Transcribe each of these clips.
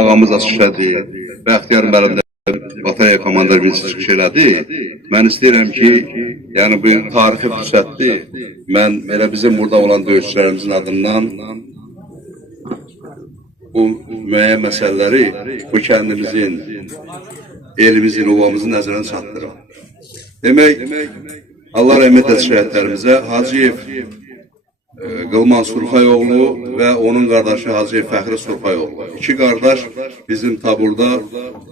ağamız açıqladı, Bəxtiyar müəllim də Bataya komandar bir çıxış elədi. Mən istəyirəm ki, yəni bu tarixi fürsətdir. Mən elə bizim burada olan döyüşçülərimizin adından bu müəyyən məsələləri bu kəndimizin, elimizin, ovamızın nəzərinə çatdırır. Demək, Allah rəhmət etsin şəhidlərimizə Hacıyev Qılman Surxayoğlu və onun qardaşı Hacıyev Fəxri Surxayoğlu. İki qardaş bizim taburda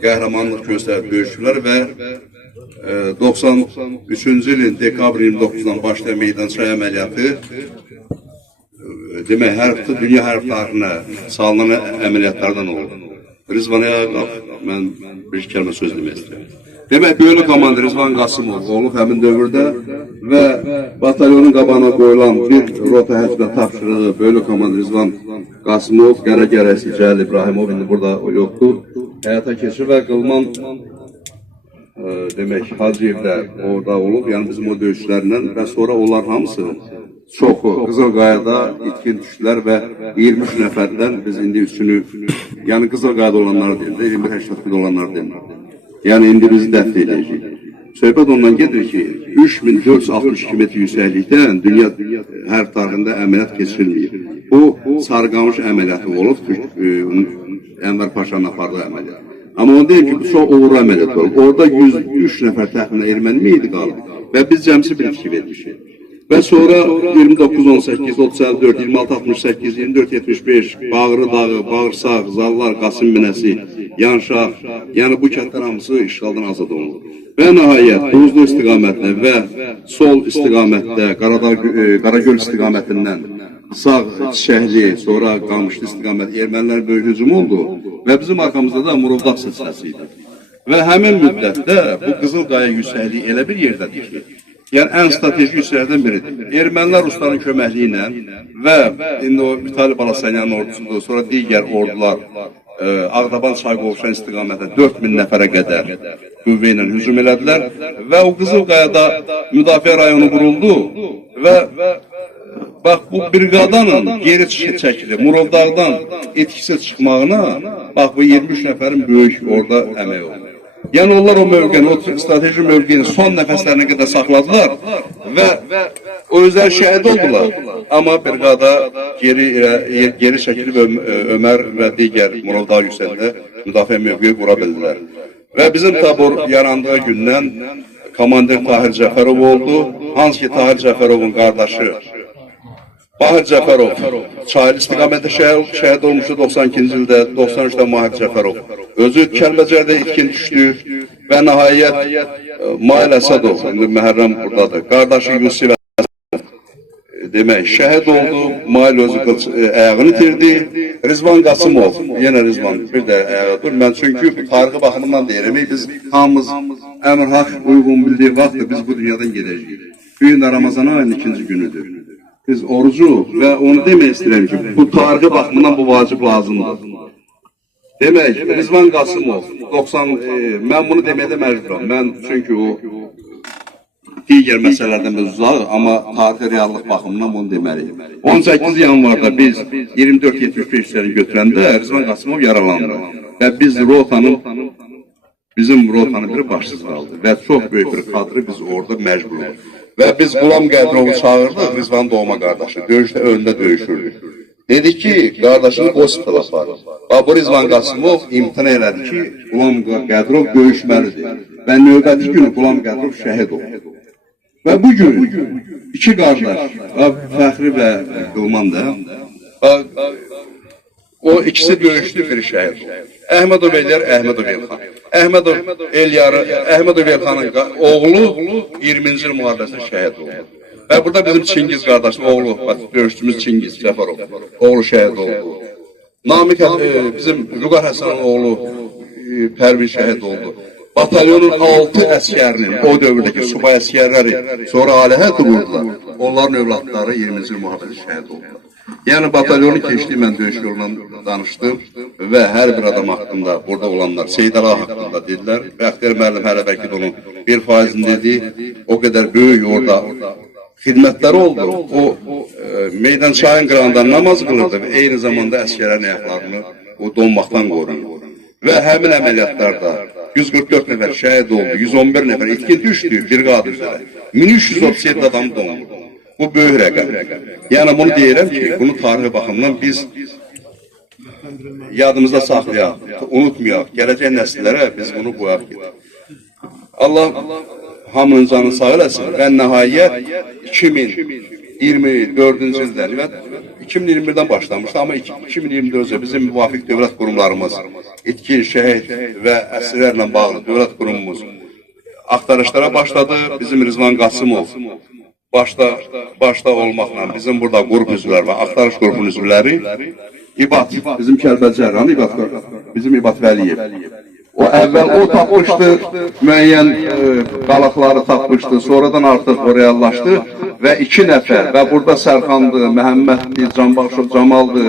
qəhrəmanlıq göstərib döyüşdülər və 93-cü ilin dekabr 29-dan başlayan meydançay əməliyyatı demək, dünya hərb tarihinə salınan əməliyyatlardan oldu. Rizvanaya qalx, mən bir kəlmə söz demək istəyirəm. Demək, bölük komandır Rizvan Qasımov olub həmin dövrdə və batalyonun qabağına qoyulan bir rota həcbə tapşırığı bölük komandır Rizvan Qasımov, qərə-gərəsi Cəlil İbrahimov, indi burada o yoxdur, həyata keçir və Qılman demək, Hacıyevdə orada olub, yəni bizim o döyüşlərindən və sonra onlar hamısı çoxu Qızılqayada itkin düşdülər və 23 nəfərdən biz indi üçünü, yəni Qızılqayada olanlar deyildi, 21-81 olanlar deyildi. Yəni indi bizi dəfn edəcək. Söhbət ondan gedir ki, 3462 metr yüksəklikdən dünya hərb tarixində əməliyyat keçirilməyib. Bu, Sarıqamış əməliyyatı olub, Ənvər Paşanın apardığı əməliyyat. Amma onu deyim ki, bu çox uğurlu əməliyyat olub. Orada 103 nəfər təxminə erməni meyidi qalıb və biz cəmsi bir itki vermişik. Və sonra 29-18, 30-54, 26-68, 24-75, Bağrı dağı, Bağırsaq, Zallar, Qasım Minəsi, Yanşaq, yəni bu kəndlər hamısı işğaldan azad olunur. Və nəhayət Buzlu istiqamətlə və sol istiqamətdə, Qaragöl istiqamətindən sağ şəhri, sonra Qamışlı istiqamət ermənilərin böyük hücum oldu və bizim arkamızda da Murovdağ silsiləsi idi. Və həmin müddətdə bu Qızılqaya yüksəkliyi elə bir yerdədir ki, yəni ən strateji yüksəklərdən biridir. Ermənilər Rusların köməkliyi ilə və indi o Vitali Balasanyanın ordusudur, sonra digər ordular Ağdaban Çayqovşan istiqamətində 4000 nəfərə qədər qüvvə ilə hücum elədilər və o Qızılqayada müdafiə rayonu quruldu və bax bu briqadanın geri çəkili, Murovdağdan etkisiz çıxmağına bax bu 23 nəfərin böyük orada əmək oldu. Yəni onlar o mövqəni, o strateji mövqəni son nəfəslərinə qədər saxladılar və o özləri şəhid oldular. Amma briqada geri çəkilib Ömər və digər Murovdağ yüksəldə müdafiə mövqeyi qura bildilər. Və bizim tabur yarandığı gündən komandir Tahir Cəfərov oldu. Hansı ki Tahir Cəfərovun qardaşı Bahir Cəfərov Çaylı istiqamətdə şəhid olmuşdu 92-ci ildə, 93-də Mahir Cəfərov. Özü Kəlbəcərdə itkin düşdü və nəhayət Mail Əsədov, indi Məhərrəm buradadır. Qardaşı Yusif demək, şəhid oldu, Mail özü ayağını itirdi. Rizvan Qasımov, yenə Rizvan, bir də ayağı dur. Mən çünki tarixi baxımından deyirəm, biz hamımız əmr haq uyğun bildiyi vaxtda biz bu dünyadan gedəcəyik. Bu gün də Ramazan ayının 2-ci günüdür. Biz orucu və onu demək istəyirəm ki, bu tarixi baxımından bu vacib lazımdır. Demək, Rizvan Qasımov, mən bunu deməkdə məcburam. Mən çünki o digər məsələlərdən biz uzaq, amma tarixi reallıq baxımından bunu deməliyim. 18 yanvarda biz 24-75'ləri götürəndə Rizvan Qasımov yaralandı və bizim rotanın biri başsız qaldı və çox böyük bir kadrı biz orada məcbur olduq. Və biz Qulam Qədrovu çağırdıq, Rizvan doğma qardaşı, döyüşdə önündə döyüşürdük. Dedi ki, qardaşını hospitala aparır. Bu Rizvan Qasımov imtina elədi ki, Qulam Qədrov döyüşməlidir. Və növbəti günü Qulam Qədrov şəhid oldu. Və bugün iki qardaş, Fəxri və Qılman da, o ikisi döyüşdü, biri şəhid oldu. Əhmədov Eliyar, Əhmədov Elxan. Əhmədov Elxanın oğlu 20-ci il müharibəsində şəhid oldu. Və burada bizim Çingiz qardaşın oğlu, döyüşçümüz Çingiz Cəfərov, oğlu şəhid oldu. Namik bizim Vüqar Həsənın oğlu Pərvin şəhid oldu. Batalyonun 6 əskərinin, o dövrdəki subay əskərləri sonra aləhə dururdular. Onların övladları 20-ci il müharibəsində şəhid oldu. Yəni batalyonu keçdi, mən döyüş yolundan danışdım və hər bir adam haqqında, burada olanlar, Seydəla haqqında dedilər. Bəxtiyar müəllim hələ bəlkə də onun 1%-ni dedi, o qədər böyük orada xidmətləri oldu. O meydan çayın qırağında namaz qılırdı və eyni zamanda əskərlərin ayaqlarını o donmaqdan qorundu. və həmin əməliyyatlarda 144 nəfər şəhid oldu, 111 nəfər itkin düşdü briqada üzrə. 1337 adam donuldu. Bu böyük rəqəm. Yəni bunu deyirəm ki, bunu tarixi baxımdan biz yadımızda saxlayaq, unutmayaq, gələcək nəsillərə biz bunu qoyaq gedək. Allah hamının canını sağ eləsin və nəhayət 2024-cü ildən və 2021-dən başlamışdı, amma 2024-cə bizim müvafiq dövlət qurumlarımız, itkin, şəhid və əsirlərlə bağlı dövlət qurumumuz axtarışlara başladı. Bizim Rizvan Qasımov başda olmaqla bizim burada qrup üzvləri və axtarış qrupunun üzvləri İbat, bizim Kəlbəl Cərran İbat, bizim İbat Vəliyev. O əvvəl o tapmışdı, müəyyən qalaqları tapmışdı, sonradan artıq o reallaşdı və 2 nəfər və burada Sərxandı, Məhəmməddi, Canbaxşov Camaldı,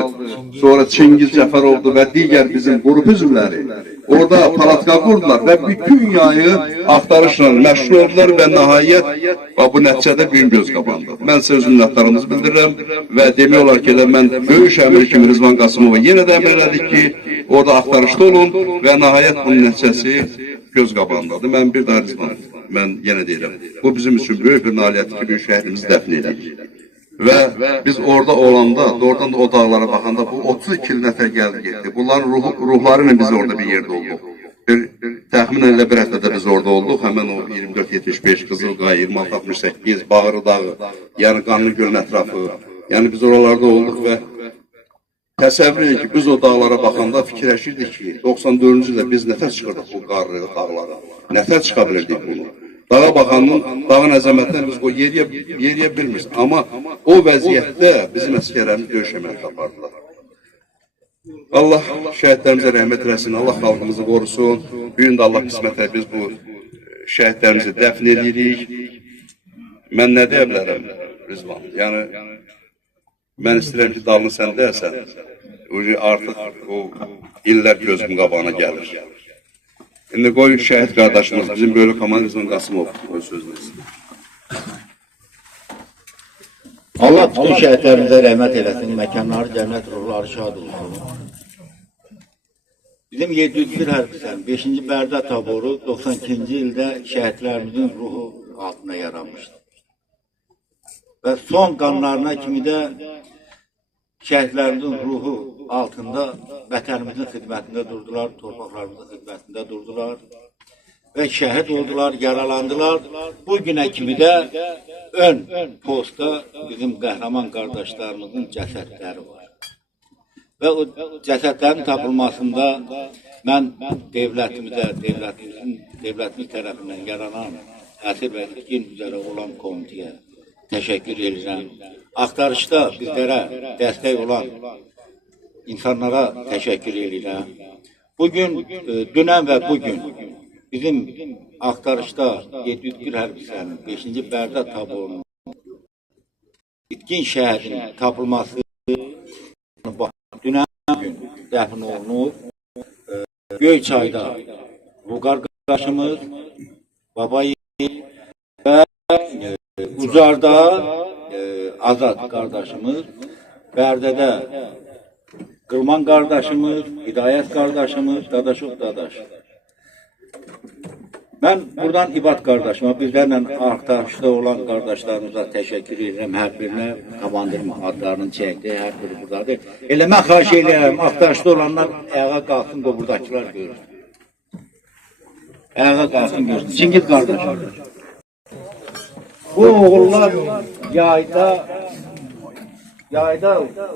sonra Çingiz Cəfərovdu və digər bizim qrup üzvləri orada palatka qurdular və bütün yayı axtarışla məşğul oldular və nəhayət bu nəticədə büyük göz qabandı. Mən sizə öz minnətdarımızı bildirirəm və demək olar ki, mən böyük əmir kimi Rizvan Qasımova yenə də əmr elədik ki, orada axtarışda olun və nəhayət bunun nəticəsi göz qabağındadır. Mən bir daha Rizvan, mən yenə deyirəm, bu bizim üçün böyük bir nailiyyətdir ki, bir şəhərimizi dəfn edirik. Və biz orada olanda, doğrudan da o dağlara baxanda bu 32 nəfər gəldi getdi. Bunların ruhları ilə biz orada bir yerdə olduq. Təxminən elə bir həftədə biz orada olduq. Həmən o 24-75, Qızılqaya, 26-68, Bağırı dağı, yəni Qanlı gölün ətrafı. Yəni biz oralarda olduq və təsəvvür edin ki, biz o dağlara baxanda fikirləşirdik ki, 94-cü ildə biz nətər çıxırdıq bu qarlı dağlara, nətər çıxa bilirdik bunu. Dağa baxanın, dağın əzəmətdən biz o yeriyə bilmirik. Amma o vəziyyətdə bizim əskərlərimiz döyüş əməliyyatı apardılar. Allah şəhidlərimizə rəhmət eləsin, Allah xalqımızı qorusun. Bugün də Allah qismətlə biz bu şəhidlərimizi dəfn edirik. Mən nə deyə bilərəm, Rizvan? Yəni, mən istəyirəm ki, dalını sən deyəsən. Artıq o illər gözümün qabağına gəlir. İndi qoy şəhid qardaşımız, bizim bölük komandı Rizvan Qasımov qoy sözünü etsin. Allah bütün şəhidlərimizə rəhmət eləsin, məkanları cənnət, ruhları şad olsun. Bizim 701 hərbisən 5-ci Bərdə taboru 92-ci ildə şəhidlərimizin ruhu altına yaranmışdır. Və son qanlarına kimi də şəhidlərimizin ruhu altında vətənimizin xidmətində durdular, torpaqlarımızın xidmətində durdular və şəhid oldular, yaralandılar. Bugünə kimi də ön postda bizim qəhrəman qardaşlarımızın cəsədləri var. Və o cəsədlərin tapılmasında mən dövlətimiz tərəfindən yaranan əsir və itkin üzrə olan komitəyə təşəkkür edirəm. Axtarışda bizlərə dəstək olan insanlara təşəkkür edirəm. Bugün, dünən və bugün bizim axtarışda 701 hərbiçinin 5-ci Bərdə taborunun itkin şəhidin tapılması dünən gün dəfn olunub. Göyçayda Vüqar qardaşımız, Babayev və Ucarda Azad qardaşımız, Bərdədə Qılman qardaşımız, Hidayət qardaşımız, Dadaşov Dadaş. Mən buradan İbat qardaşıma, bizlərlə axtarışda olan qardaşlarımıza təşəkkür edirəm. Hər birinə komandirma adlarını çəkdi, hər biri buradadır. Elə mən xahiş edirəm, axtarışda olanlar ayağa qalsın, buradakılar görür. Ayağa qalsın, görsün. Çingiz qardaşım. Bu oğullar yayda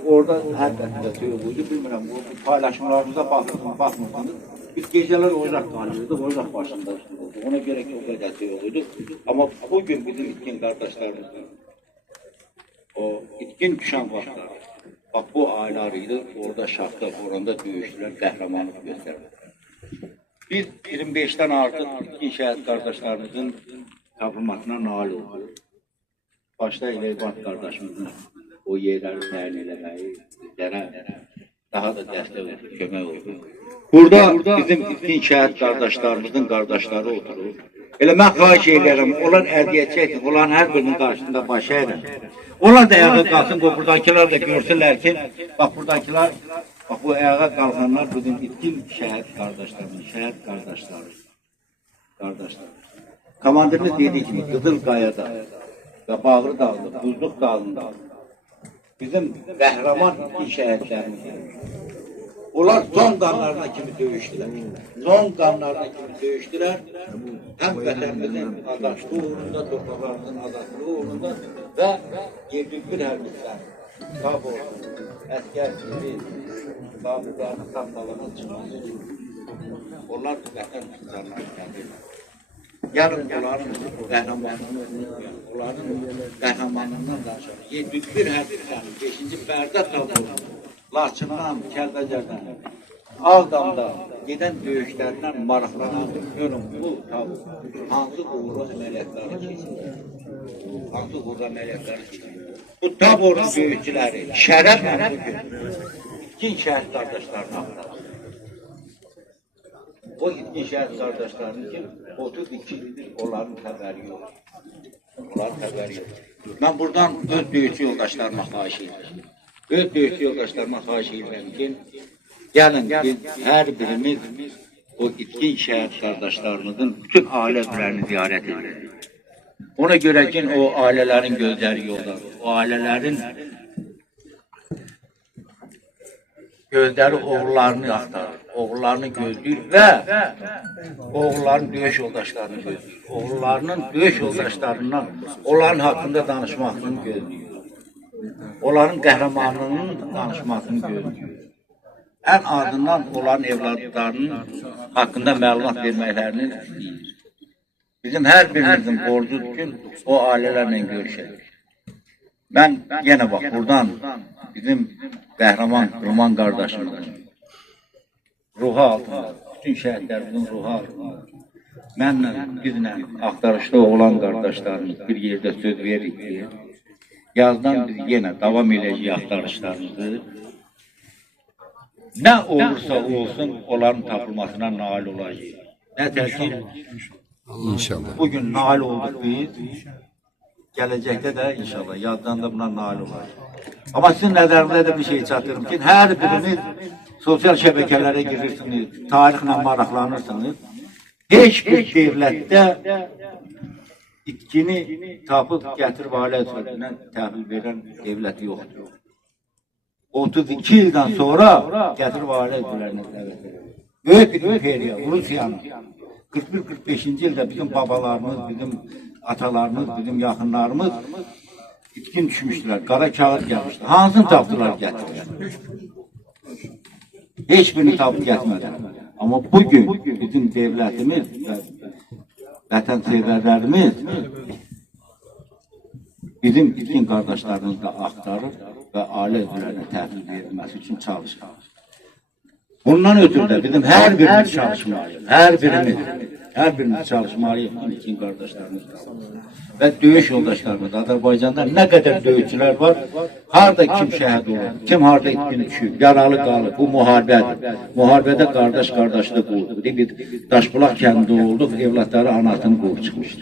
orada həqiqətində söylüyordu, bilmirəm, bu paylaşımlarımıza baxmırsanız, biz geceler ocak tanıyorduk, ocak başında oldu. Ona göre ki o kadar şey oldu. Ama bugün bizim itkin kardeşlerimizin o itkin düşen vaxtlar, bak bu aylarıydı, orada şahta, oranda döyüştüler, qəhrəmanlıq gösterdi. Biz 25'ten artık itkin şəhid kardeşlerimizin tapılmasına nail oldu. Başta İleybat kardeşimizin o yerleri təyin eləməyi bizlərə daha da dəstək oldu, kömək oldu. Burada bizim itkin şəhid qardaşlarımızın qardaşları oturur. Elə mən xahiş edirəm, onlar əziyyət çəksin, onların hər birinin qarşısında baş əyir. Onlar da ayağa qalsın, buradakılar da görsünlər ki, bax buradakılar Bak bu ayağa kalkanlar bizim itkin şehit kardeşlerimiz. Komandirimiz dediği gibi Kızılkaya'da ve Bağrı Dağı'nda, Buzluk Dağı'nda bizim qəhrəman itkin şehitlerimiz. Onlar son qanlarına kimi döyüşdülər. Hem vətənimizin azadlığı uğrunda, torpaqlarımızın azadlığı uğrunda ve yerdükbir hərbislər. Sağ olsun, əskər kimi, zabıqlarını tapmalığın çıxması için. Onlar vətən tutarlar gəldir. Yarın onların qəhrəmanlığından danışalım. Yerdükbir hərbislərin 5-ci Bərdə tabuğu, Laçından, Kəlbəcərdən, Ağdamda gedən döyüşlərindən maraqlanan görün bu tabu hansı uğurlu əməliyyatları keçirir. Bu taborun döyüşçüləri şərəflə bugün itkin şəhid qardaşlarını axtarır. O itkin şəhid qardaşlarının ki 32 ildir onların xəbəri yox. Ben buradan öz döyüşçü yoldaşlarıma xahiş edirəm. Gelin biz her birimiz o itkin şehit kardeşlerimizin bütün ailelerini ziyaret edelim. Ona göre ki o ailelerin gözleri yolda, o ailelerin gözleri oğullarını aktarır, oğullarını gözlüyor ve oğulların döyüş yoldaşlarını gözlüyor. Oğullarının döyüş yoldaşlarından onların hakkında danışmasını gözlüyor. Onların qəhrəmanlığının danışmasını gözlüyor. En ardından onların evlatlarının hakkında məlumat verməklərini istəyir. Bizim her birimizin borcudur ki o ailelerle görüşelim. Ben yine bak buradan bizim qəhrəman Roman kardeşimizin ruhu altında, bütün şəhidlərimizin ruhu altında mənlə, bizlə axtarışda olan kardeşlerimiz bir yerde söz veririk ki yazdan biz yine devam edeceğiz axtarışlarımızı. Ne olursa olsun onların tapılmasına nail olacağız. Ne ki İnşallah. bugün nail olduk biz. Gelecekte de inşallah yazdan da buna nail olacağız. Ama sizin nəzərinizə de bir şey çatırım ki her biriniz sosyal şebekelere girirsiniz, tarihle maraqlanırsınız. Hiçbir devlette itkini tapıb gətirib ailə üzvlərinə təhvil verən devləti yoxdur. 32 yıldan sonra gətirib ailə üzvlərinə təhvil verir. Böyük bir imperiya, Rusiyanın 41-45. Yılda bizim babalarımız, bizim atalarımız, bizim yaxınlarımız itkin düşmüşdülər, qara kağıt gəlmişdi. Hansını tapdılar gətirirlər? Hiçbirini tapıb gətirmədilər. Ama bugün bizim devletimiz ve vətənseverlərimiz bizim itkin kardeşlerimizi de aktarır ve aile üzvlərinə təhvil verilmesi için çalışır. Bundan ötürü de bizim her birimiz çalışmalıyız. Her birimiz çalışmalıyız itkin kardeşlerimiz. Ve döyüş yoldaşlarımız Azerbaycan'da ne kadar döyüşçüler var, harda kim şehit olur, kim harda itkin düşüyor, yaralı kalır, bu muharebedir. Muharebede kardeş kardeşlik oldu. Biz Daşbulaq kəndində olduq, evlatları anasını qovub çıkmıştı.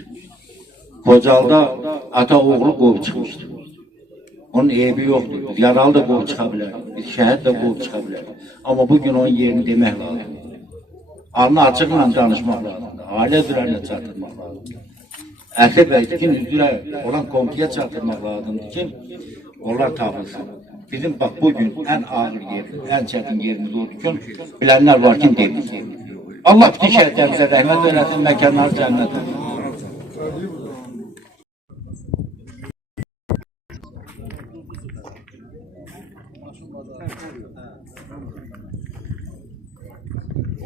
Kocalda ata oğlu qovub çıkmıştı. Onun eybi yoktu. Biz yaralı da qovub çıxa bilərdik, biz şəhid də qovub çıxa bilərdik. Ama bugün onun yerini demək lazım. Alnı açıqla danışmaq lazım. Ailə üzvlərinə çatdırmaq lazım. Əsir və itkin üzrə olan kompiyə çatdırmaq lazımdır ki, onlar tapılsın. Bizim bak bugün en ağır yerimiz, en çetin yerimiz oldu ki, bilenler var ki demiş. Allah bütün şehitlerimize rahmet eylesin, mekanları cennet olsun.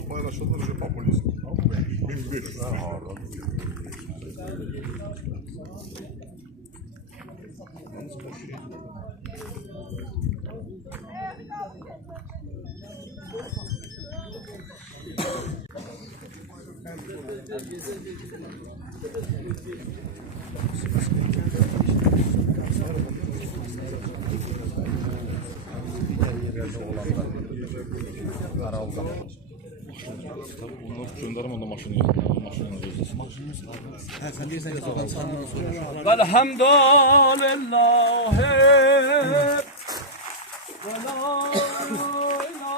Paylaşılır şu popülist. Bunu gönderim onda maşını gözlesin. Velhamdülillah. Ve la ilahe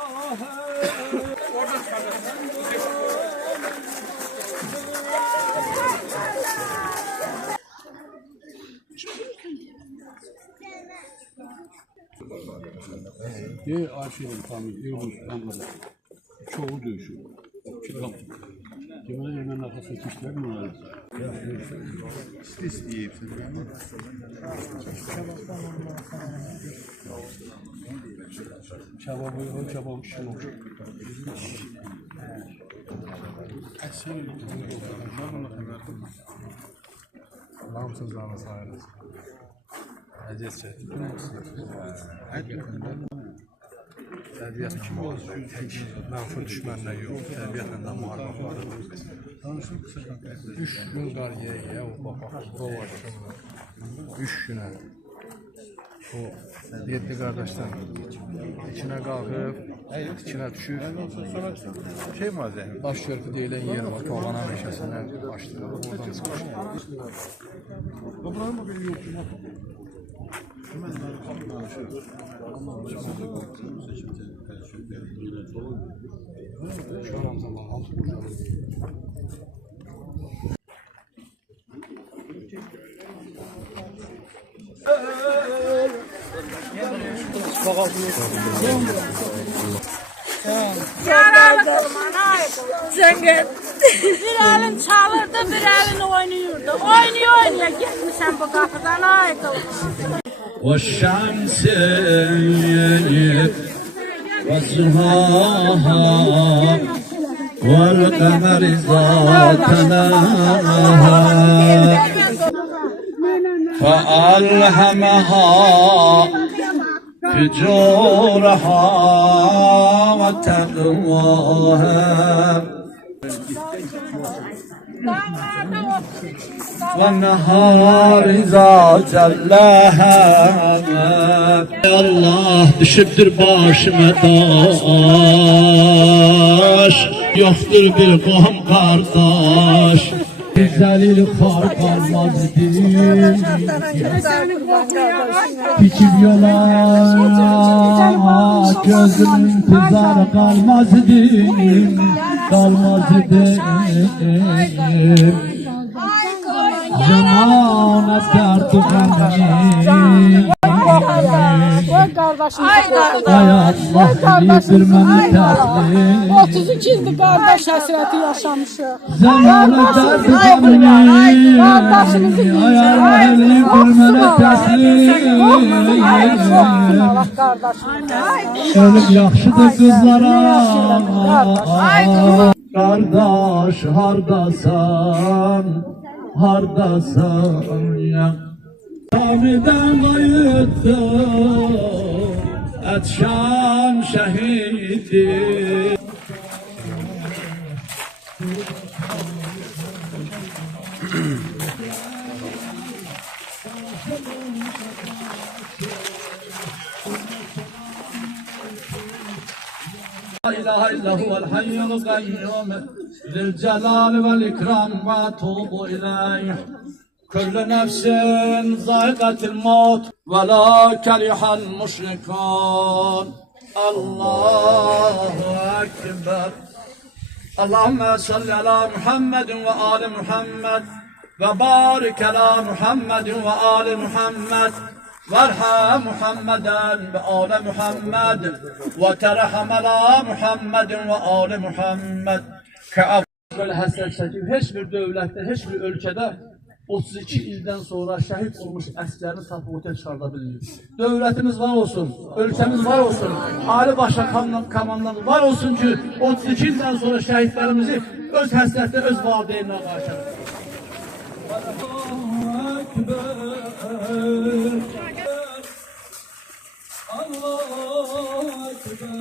Ayşe'nin tamir, Yıldız, Ankara'da. Çoğu dövüşüyor. Kemal Ermen'in arkasında kişiler mi var? İsteyeyim seni. Çaba boyu, çaba bir şey yok. Allah'ım sözlerine sayarız. Aziz çekti. Təbiətlə müharibə, tək mənfi düşmənlə yox, təbiətlə müharibə var. 3 gün qar yeyə, o baxaq, qova kimi. 3 günə. O 7 qardaşdan içinə qalxıb, içinə düşür. Şey mazəyi, baş körpü deyilən yer var, Toğana meşəsindən başlayır, oradan çıxır. Buranın mı bir yox ki? Bir elin çalırdı, bir elin oynuyordu. Oynuyor gitmişim bu kapıdan aydı. والشمس وضحاها والقمر إذا تلاها فألهمها فجورها وتقواها والنهار إذا جلاها Allah düşübdür başıma daş Yoktur bir qohum qardaş Zəlil xar qalmaz idim Tikib yola gözümün tızar qalmaz idim Qalmaz idim Zamanı derdi qəmli Ay Allah bilir məni təsli 32 ildir qardaş həsrəti yaşamışıq. Zamanı derdi qəmli Qardaşımızı Allah bilir məni təsli Ölüm yaxşıdır qızlara Qardaş hardasan Hardasan ya Tanrı'dan kayıttı Etşan şehidi La ilahe illa huvel hayyul kayyum Zil celali vel ikram ve tuğbu ileyh Kullu nefsin zâikatil maut Ve la kerihal müşrikûn Allahu Ekber Allahümme salli ala Muhammedin ve ali Muhammed Ve barik ala Muhammedin ve ali Muhammed وارحم محمدا وآل محمد وترحم على محمد وآل محمد Böyle həsrət çəkib, heç bir dövlətdə, heç bir ölkədə 32 ildən sonra şəhid olmuş əskərini tapıb otel çıxarda bilmiyor. Dövlətimiz var olsun, ölkəmiz var olsun, Ali Başa komandanımız var olsun ki 32 ildən sonra şəhidlərimizi öz həsrətdə, öz valideyninə qarşı. Allahu Ekber Allahu Ekber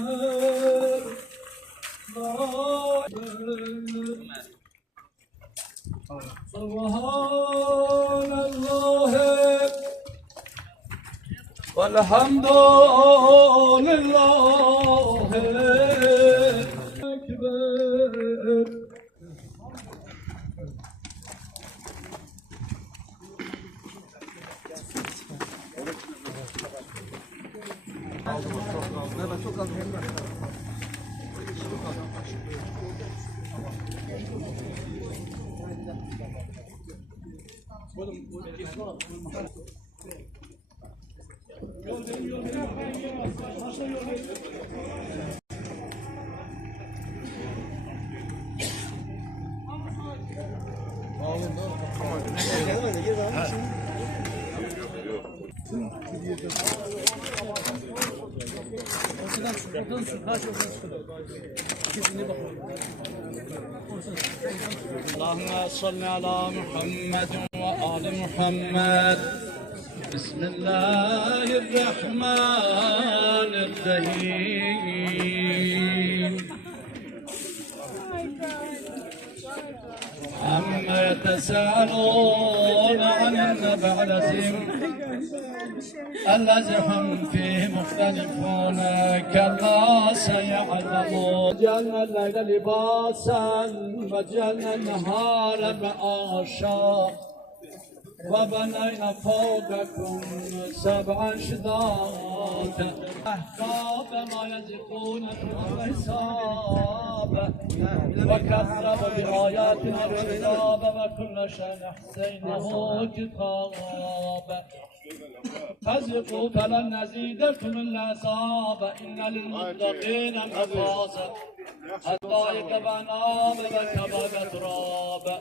Subhanallah velhamdülillah Ekber çok az. اللهم صل على محمد وآل محمد. بسم الله الرحمن الرحيم. عما يتساءلون عن النبأ العظيم الذي هم فيه مختلفون كلا سيعلمون. جعلنا الليل لباسا وجعلنا النهار معاشا وبنينا فوقكم سبعا شدادا أحقاب ما يزقون في الحساب وكذب بآياتنا الكتاب وكل شيء أحصيناه كتابا فذوقوا فلن نزيدكم العذاب إن للمتقين مفازا حدائق وأعناب وكواعب أترابا.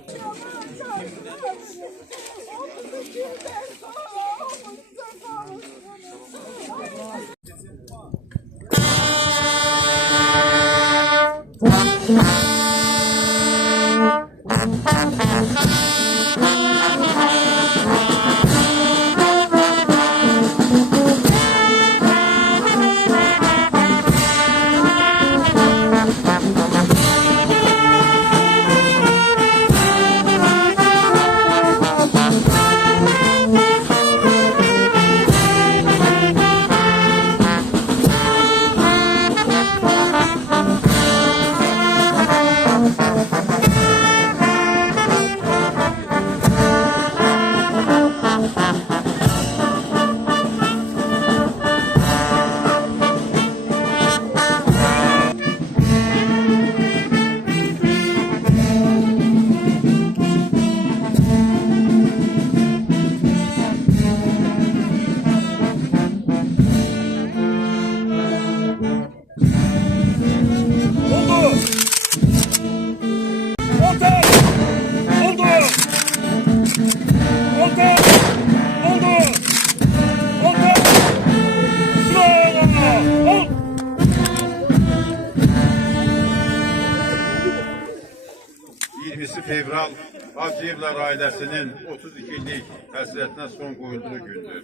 Fevral Hacıyevler ailesinin 32'lik həsrətinə son qoyulduğu gündür.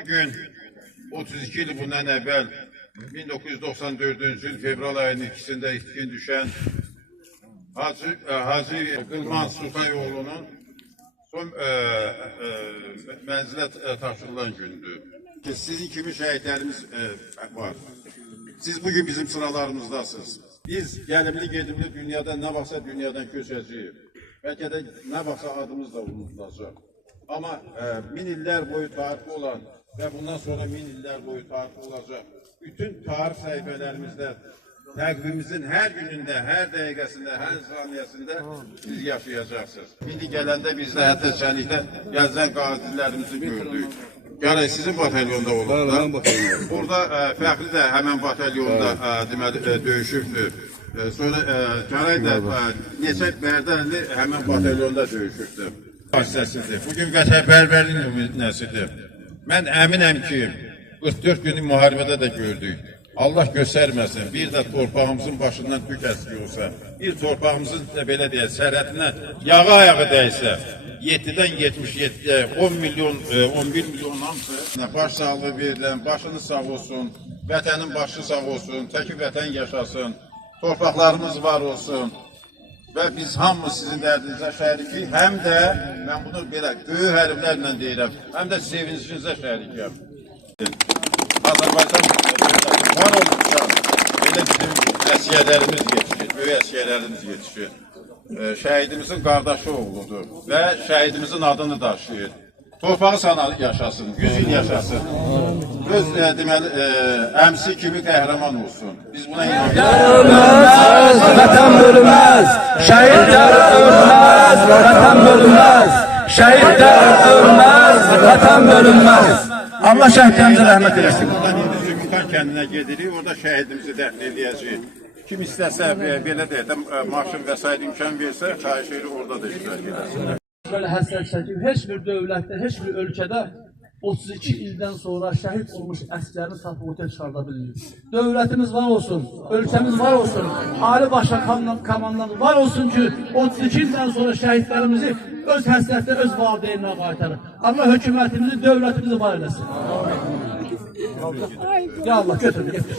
Bugün 32 il bundan evvel 1994'cü yıl fevral ayının 2'sinde itkin düşen Hacı Qılman Sultanoğlu'nun son mənzilə tapşırılan gündür. Sizin kimi şəhidlərimiz var. Siz bugün bizim sıralarımızdasınız. Biz gəlimli gedimli dünyada ne varsa dünyadan köçəcəyik. Belki de ne varsa adımız da unutulacaq. Ama min iller boyu tarixi olan ve bundan sonra min iller boyu tarixi olacak. Bütün tarih sayfelerimizde, təqvimimizin her gününde, her dəqiqəsində, her saniyəsində siz yaşayacaksınız. İndi gələndə biz də hətta şənlikdə gəzən qazilərimizi gördük. Gərək sizin batalyonda olub da. Burada Fəxri də həmən batalyonda deməli döyüşübdür. Sonra Caray da neçə Bərdənli həmən batalyonda döyüşübdür. Vasitəsidir. Bugün vətənpərvərlik nümunəsidir. Mən əminəm ki, 44 günlük müharibədə də gördük. Allah göstərməsin, bir də torpağımızın başından tük əski olsa, bir torpağımızın belə deyək, sərhədinə yağı ayağı dəysə, 7'den 77'ye 10 milyon, 11 milyon hamısı baş sağlığı verilən, başınız sağ olsun, vətənin başı sağ olsun, təki vətən yaşasın, torpaqlarımız var olsun və biz hamımız sizin dərdinizə şəriki, həm də, mən bunu belə böyük hərflərlə deyirəm, həm də sevincinizə şərikəm. Azərbaycan var olmuşlar, belə bizim əsgərlərimiz yetişir, böyük əsgərlərimiz yetişir. Şəhidimizin qardaşı oğludur və şəhidimizin adını daşıyır. Torpağı sana yaşasın, 100 il yaşasın. öz deməli əmsi kimi qəhrəman olsun. Biz buna inanırıq. Ölmez, vatan bölünmez. Şehitler ölmez, vatan bölünmez. Şehitler ölmez, vatan bölünmez. Allah şehitlerimize rahmet eylesin. Buradan indi Zümrütan kəndinə gedirik, orada şəhidimizi dəfn edəcəyik. Kim istəsə, belə deyək də, maşın və sair imkan versə, xahiş edir, orada da iştirak edəsinlər. Böyle həsrət çəkib, heç bir dövlətdə, heç bir ölkədə 32 ildən sonra şəhid olmuş əskərini tapıb ortaya çıxarda bilmiyor. Dövlətimiz var olsun, ölkəmiz var olsun, Ali Başkomandan var olsun ki, 32 ildən sonra şəhidlərimizi öz həsrətlə, öz valideyninə qaytarır. Allah hökumətimizi, dövlətimizi var eləsin. Ya Allah, götür, götür.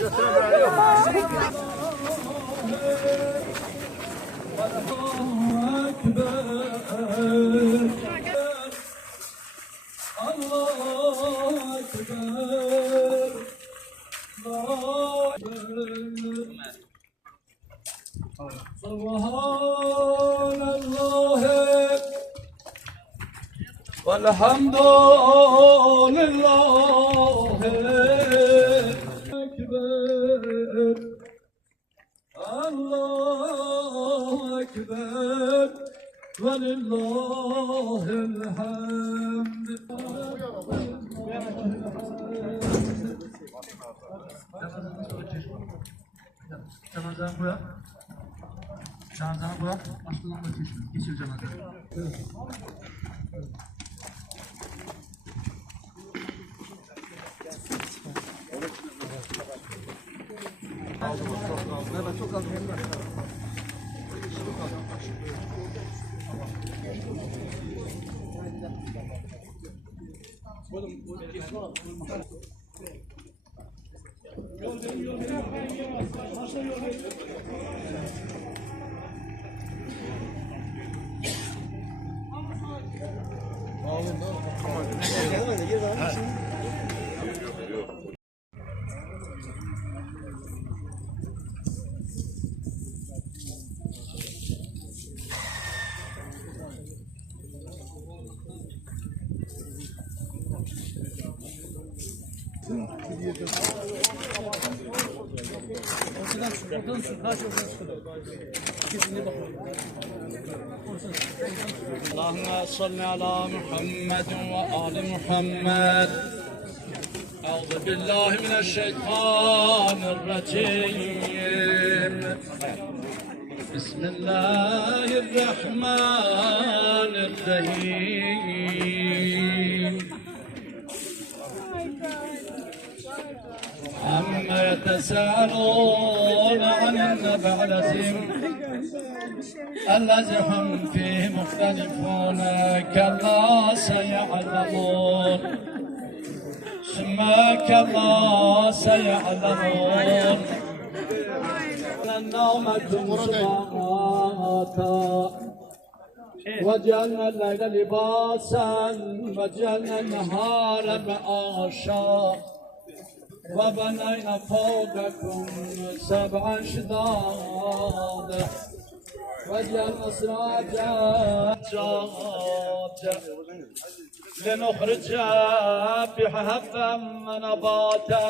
والحمد لله أكبر الله أكبر ولله الحمد Cenazeni bırak. Cenazeni bırak. Aşkından da geçir cenazeni. اللهم صل على محمد وآل محمد. أعوذ بالله من الشيطان الرجيم. بسم الله الرحمن الرحيم. عما يتساءلون عن النبأ العظيم الذي هم فيه مختلفون كلا سيعلمون ثم كلا سيعلمون نومكم سبحاتا وجعلنا الليل لباسا وجعلنا النهار معاشا وبنينا فوقكم سبعا شدادا وجعلنا سراجا لنخرج بحبا ونباتا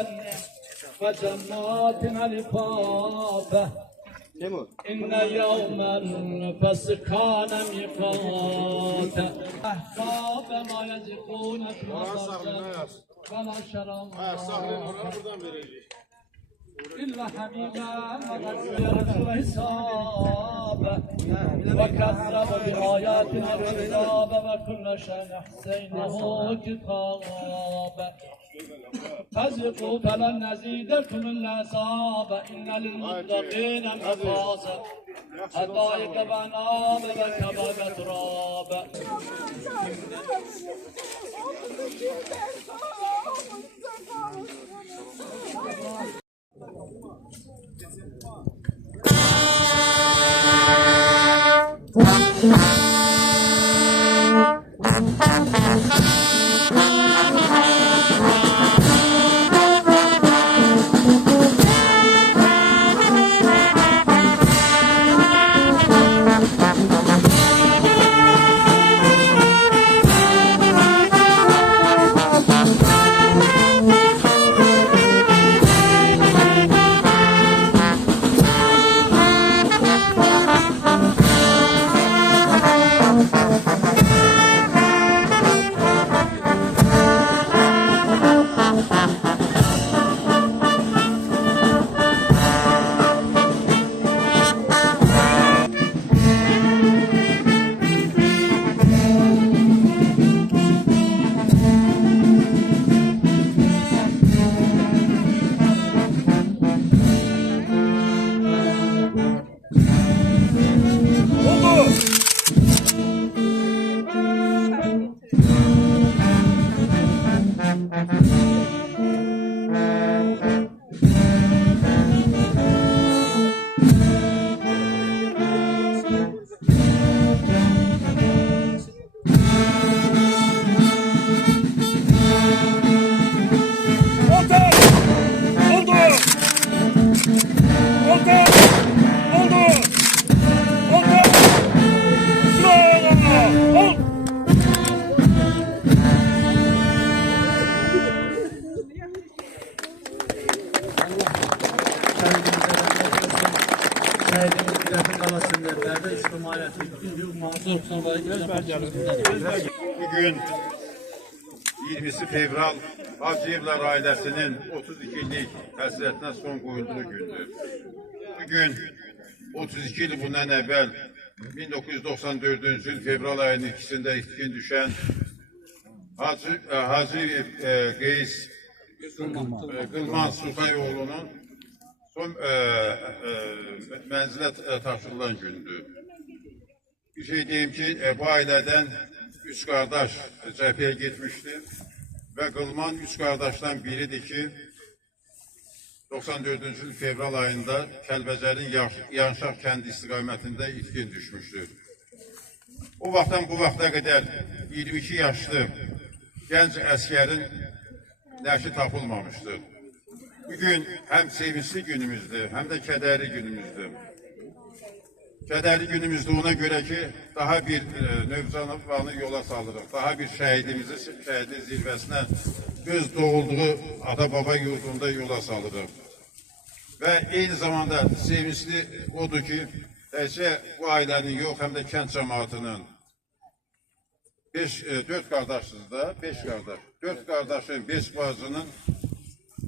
وجنات الفافا إن يوما الفصل كان ميقاتا أحباب ما يزقون في الأرض ولا شراب إلا حبيبا وغفر حسابا وكذب بآياتنا كذابا وكل شيء أحصيناه كتابا فذوقوا فلن نزيدكم إلا عذابا إن للمتقين مفازا حدائق وأعنابا وكواعب أترابا Devletin kalasınlarında ictimaiyyəti Bugün 20 fevral Hacıyevler ailesinin 32'lik həsrətinə son qoyulduğu gündür. Bugün 32 yıl bundan evvel 1994 yıl fevral ayının 2'sinde itkin düşen Hacı Qeys Qılman Sultayoğlu'nun son mənzilə taşınılan gündür. Bir şey diyeyim ki bu aileden 3 kardeş cepheye gitmiştir ve Qılman 3 kardeşten biridir ki 94. yıl fevral ayında Kəlbəcərin Yanşaq kəndi istiqamətində itkin düşmüşdür. O vaxtdan bu vaxta kadar 22 yaşlı genç əskerin nəşi tapılmamıştır. Bugün hem sevinçli günümüzdür, hem de kederli günümüzdür. Kederli günümüzde ona göre ki daha bir növcanı yola salırıq, daha bir şehidimizi şehidin zirvesine göz doğulduğu ata-baba yurdunda yola salırıq. Ve aynı zamanda sevinçli odur ki bu ailenin yok hem de kent cemaatinin 4 kardeşiz de 5 kardeş. 4 kardeşin 5 bacının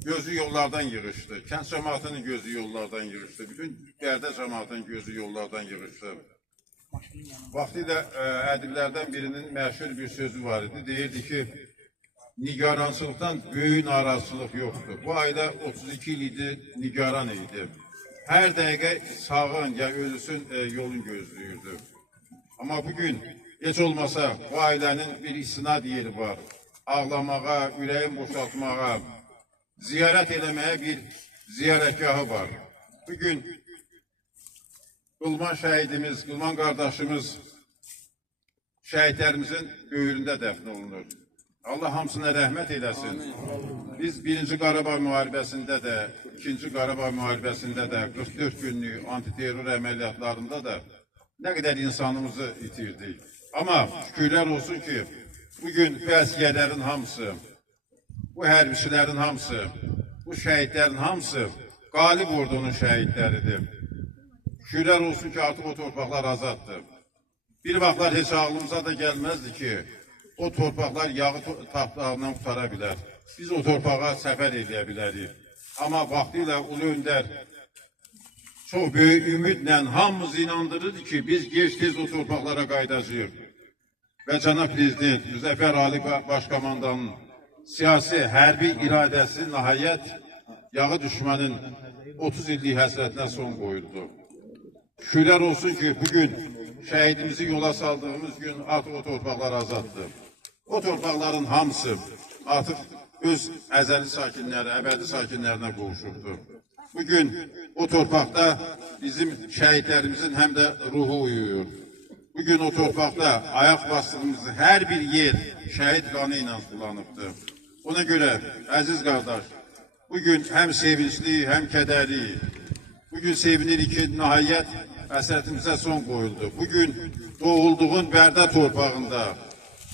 gözü yollardan yığıştı. Kent cemaatinin gözü yollardan yığıştı. Bütün Gərdə cemaatinin gözü yollardan yığıştı. Vaxtilə ədiblərdən birinin məşhur bir sözü var idi. Deyirdi ki, nigarançılıktan böyük narazılıq yoxdur. Bu ayda 32 il idi, nigaran idi. Her dəqiqə sağın ya ölüsün yolun gözlüyürdü. Ama bugün hiç olmasa bu ailenin bir istinad yeri var. Ağlamağa, ürəyin boşaltmağa, ziyaret eləməyə bir ziyaretgahı var. Bugün Qılman şəhidimiz, Qılman qardaşımız şəhidlərimizin böyründə dəfn olunur. Allah hamısına rəhmət eləsin. Biz 1-ci Qarabağ müharibəsində də, 2-ci Qarabağ müharibəsində də, 44 günlük antiterror əməliyyatlarında da nə qədər insanımızı itirdik. Ama şükürlər olsun ki, bugün bu əsgərlərin hamısı, bu hərbiçilərin hamısı, bu şəhidlərin hamısı qalib ordunun şəhidləridir. Şükürlər olsun ki, artıq o torpaqlar azaddır. Bir vaxtlar heç ağlımıza da gəlməzdi ki, o torpaqlar yağı taxtlarından qutara bilər. Biz o torpağa səfər edə bilərik. Amma vaxtilə Ulu Öndər çox böyük ümidlə hamımız inandırırdı ki, biz gec-tez o torpaqlara qaydacağıq. Və cənab Prezident Müzəffər Ali Başkomandanın siyasi, hərbi iradəsi nəhayət yağı düşmənin 30 illik həsrətinə son qoyuldu. Şükürlər olsun ki, bugün şəhidimizi yola saldığımız gün artıq o torpaqlar azaddır. O torpaqların hamısı artıq öz əzəli sakinləri, əbədi sakinlərinə qovuşubdur. Bugün o torpaqda bizim şəhidlərimizin həm də ruhu uyuyur. Bugün o torpaqda ayaq bastığımız hər bir yer şəhid qanı ilə sulanıbdır. Ona görə, əziz qardaş, bugün həm sevinçli, həm kədərli. Bugün sevinirik ki, nəhayət həsrətimizə son qoyuldu. Bugün doğulduğun Bərdə torpağında,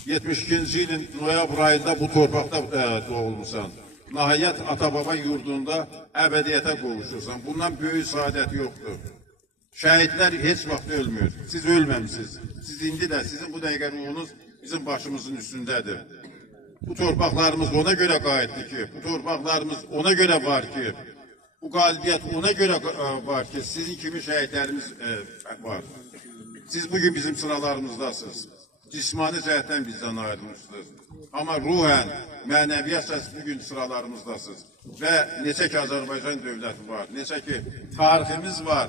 72-ci ilin noyabr ayında bu torpaqda doğulmuşsan. Nəhayət ata-baba yurdunda əbədiyyətə qovuşursan. Bundan böyük saadət yoxdur. Şəhidlər heç vaxt ölmür. Siz ölməmişsiniz. Siz indi də, sizin bu dəqiqə ruhunuz bizim başımızın üstündədir. Bu torpaqlarımız ona görə qayıtdı ki, bu torpaqlarımız ona görə var ki, bu qalibiyyət ona görə var ki, sizin kimi şəhidlərimiz var. Siz bugün bizim sıralarımızdasınız. Cismani cəhətdən bizdən ayrılmışsınız. Amma ruhən, mənəviyyət bugün sıralarımızdasınız. Və neçə ki Azərbaycan dövləti var, neçə ki tariximiz var.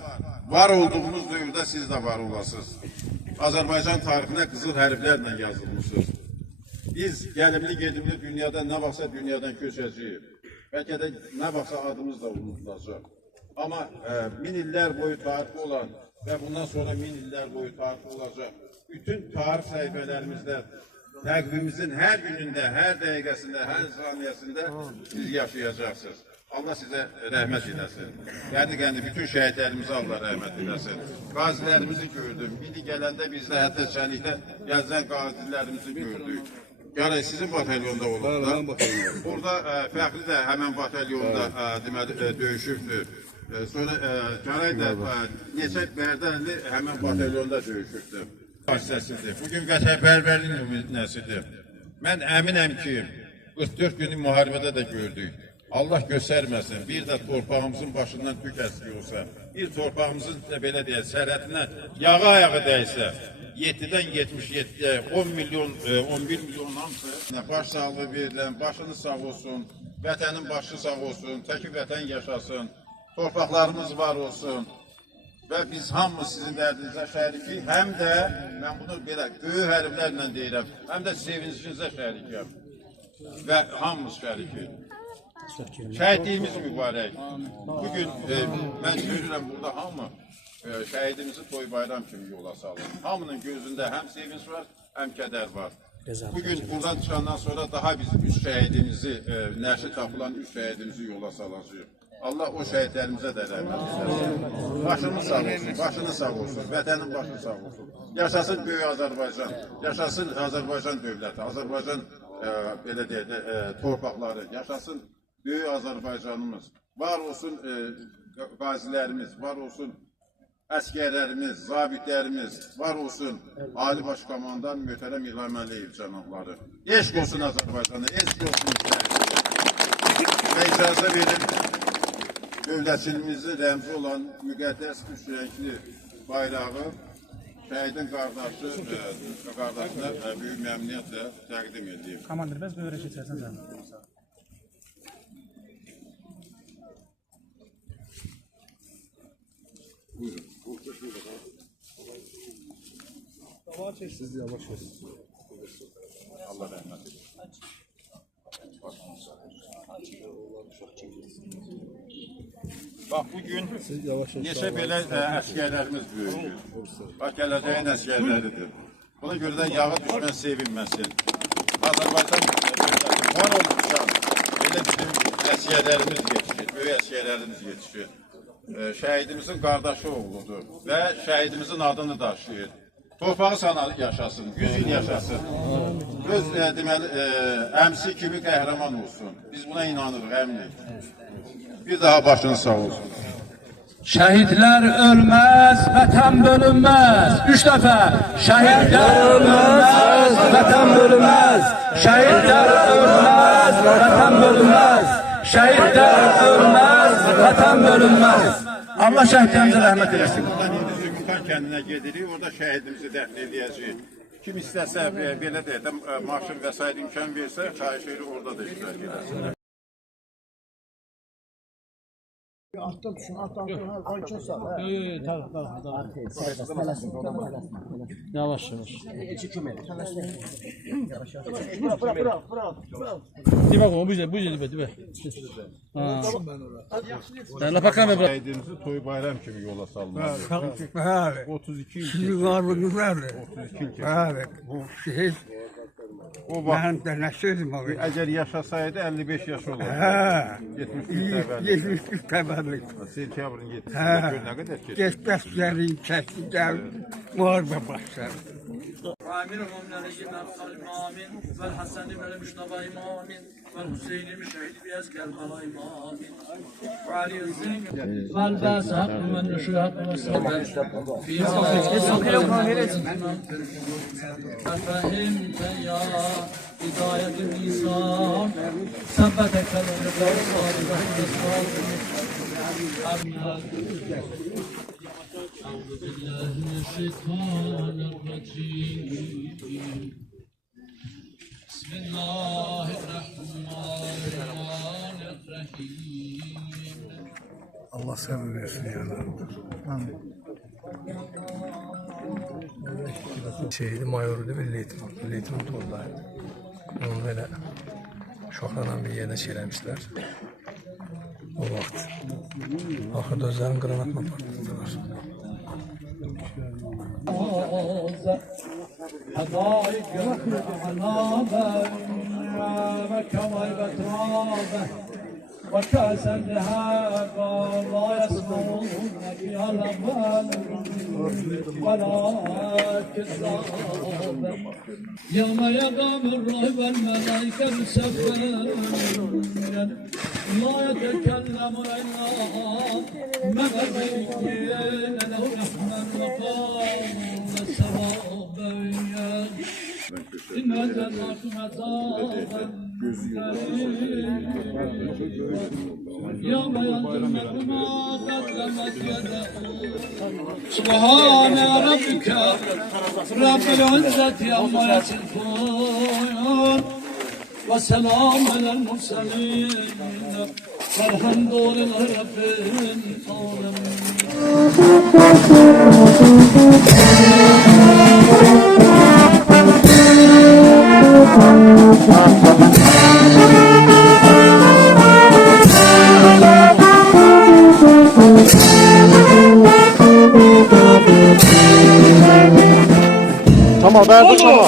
Var olduğumuz dövrdə siz də var olasınız. Azərbaycan tarixinə qızıl hərflərlə yazılmışsınız. Biz gəlimli gedimli dünyada nə vaxtsa dünyadan köçəcəyik. Bəlkə də nə vaxtsa adımız da unutulacaq. Amma 1000 illər boyu tarixi olan və bundan sonra 1000 illər boyu tarixi olacaq. Bütün tarix səhifələrimizdə, təqvimimizin hər günündə, hər dəqiqəsində, hər saniyəsində siz yaşayacaqsınız. Allah sizə rəhmət eləsin. Qəndi bütün şəhidlərimizə Allah rəhmət eləsin. Qazilərimizi gördüm. İndi gələndə bizdə hətta şənlikdə gəzən qazilərimizi gördük. Yəni sizin batalyonda olub da. Burada Fəxri də həmən batalyonda deməli döyüşübdür. Sonra Caray da neçə bərdənli həmin batalyonda döyüşürdü. Vasitəsidir. Bugün Vətən Bərbərlik nümunəsidir. Mən əminəm ki, 44 günlük müharibədə də gördük. Allah göstərməsin, bir də torpağımızın başından tük əski olsa, bir torpağımızın belə deyək, sərhədinə yağı ayağı dəysə, 7-dən 77-yə 10 milyon, 11 milyon hamısı baş sağlığı verilən, başınız sağ olsun, vətənin başı sağ olsun, təki vətən yaşasın, torpaqlarımız var olsun və biz hamımız sizin dərdinizə şəriki, həm də, mən bunu belə böyük hərflərlə deyirəm, həm də sevincinizə şərikəm və hamımız şəriki. Şəhidliyimiz mübarək. Bugün mən görürəm burada hamı şəhidimizi toy bayram kimi yola salır. Hamının gözündə həm sevinç var, həm kədər var. Bugün buradan çıxandan sonra daha biz 3 şəhidimizi, nəşi tapılan 3 şəhidimizi yola salacağıq. Allah o şəhidlərimizə də rəhmət etsin. Başımız sağ olsun, başınız sağ olsun, vətənin başı sağ olsun. Yaşasın böyük Azərbaycan, yaşasın Azərbaycan dövləti, Azərbaycan belə deyək, torpaqları, yaşasın böyük Azərbaycanımız. Var olsun qazilərimiz, var olsun əskərlərimiz, zabitlərimiz, var olsun Ali Baş Komandan Möhtərəm İlham Əliyev cənabları. Eşq olsun Azərbaycana, eşq olsun və icazə verin, dövlətçilimizin rəmzi olan müqəddəs üç rəngli bayrağı şəhidin qardaşına böyük məmnuniyyətlə təqdim edeyim. Komandır, bəs böyle keçərsən sən. Buyurun. Siz yavaş olun. Allah rəhmət edin. Bax, bugün neçə belə əskərlərimiz böyüdür. Bax, gələcəyin əskərləridir. Buna görə də yağı düşmən sevinməsin. Azərbaycan var olmuşsa, belə bizim əskərlərimiz yetişir, böyük əskərlərimiz yetişir. Şəhidimizin qardaşı oğludur və şəhidimizin adını daşıyır. Torpağı sana yaşasın, 100 il yaşasın. Öz deməli, əmsi kimi qəhrəman olsun. Biz buna inanırıq, əminik. Bir daha başınız sağ olsun. Şəhidlər ölməz, vətən bölünməz. 3 dəfə. Şəhidlər ölməz, vətən bölünməz. Şəhidlər ölməz, vətən bölünməz. Şəhidlər ölməz, vətən bölünməz. Allah şəhidlərimizə rəhmət eləsin. Buradan indi Zülqükan kəndinə gedirik, orada şəhidimizi dəfn edəcəyik. Kim istəsə, belə deyək də, maşın və s. imkan versə, xahiş edir, orada da iştirak edəsin. Alttan düşün, alttan düşün, alttan sağ. Yavaş yavaş. Bırak. Dur bak o bu yüzden. Ben la bakalım bırak. Şəhidimizi toy bayram kimi yola salmalı. 32 il. Şimdi varlığı güzeldi. 32 il. Evet, bu şehit. O vaxt Ben de ne sözüm abi. əgər yaşasaydı 55 yaş olardı. Ha. 73 təvəllüd. 73 təvəllüd. Sentyabrın 7-sində Ha. gör nə qədər keçdi. Geçmezlerin kesti geldi. Muharebe başladı. Amir Ömrəliyi Məfsalim Amin və Həsəni Məli Müştabayim Amin və Hüseyni Müşəhid Biyəz Kəlbalayim Amin və Ali Zing və Əl-Bəs Haqqı və Nüşühət və Səbər Fəhim Təyya Hidayət-i Nisan Səbbətə Kəlbələ أعوذ بالله من الشيطان الرجيم بسم الله الرحمن الرحيم Allah sabır versin ya Rabbi. Şehidi mayoru da Milli Eğitim Okulundaydı. Onu böyle şoklanan bir yerine çiğlemişler. O vakit. Ahırda özlerin granatla patladılar. حدائق عنابا وكواعب ترابا وكأسا دهاقا لا يسمعون فيها لغوا ولا كذابا يوم يقام الروح والملائكة صفا لا يتكلمون إلا من أذن له رحمن وقال السواب إن جنات عذابا يوم ينظر ما قدمت يده سبحان ربك رب العزة عما يصفون وسلام على المرسلين والحمد لله رب Tamam verdim tamam.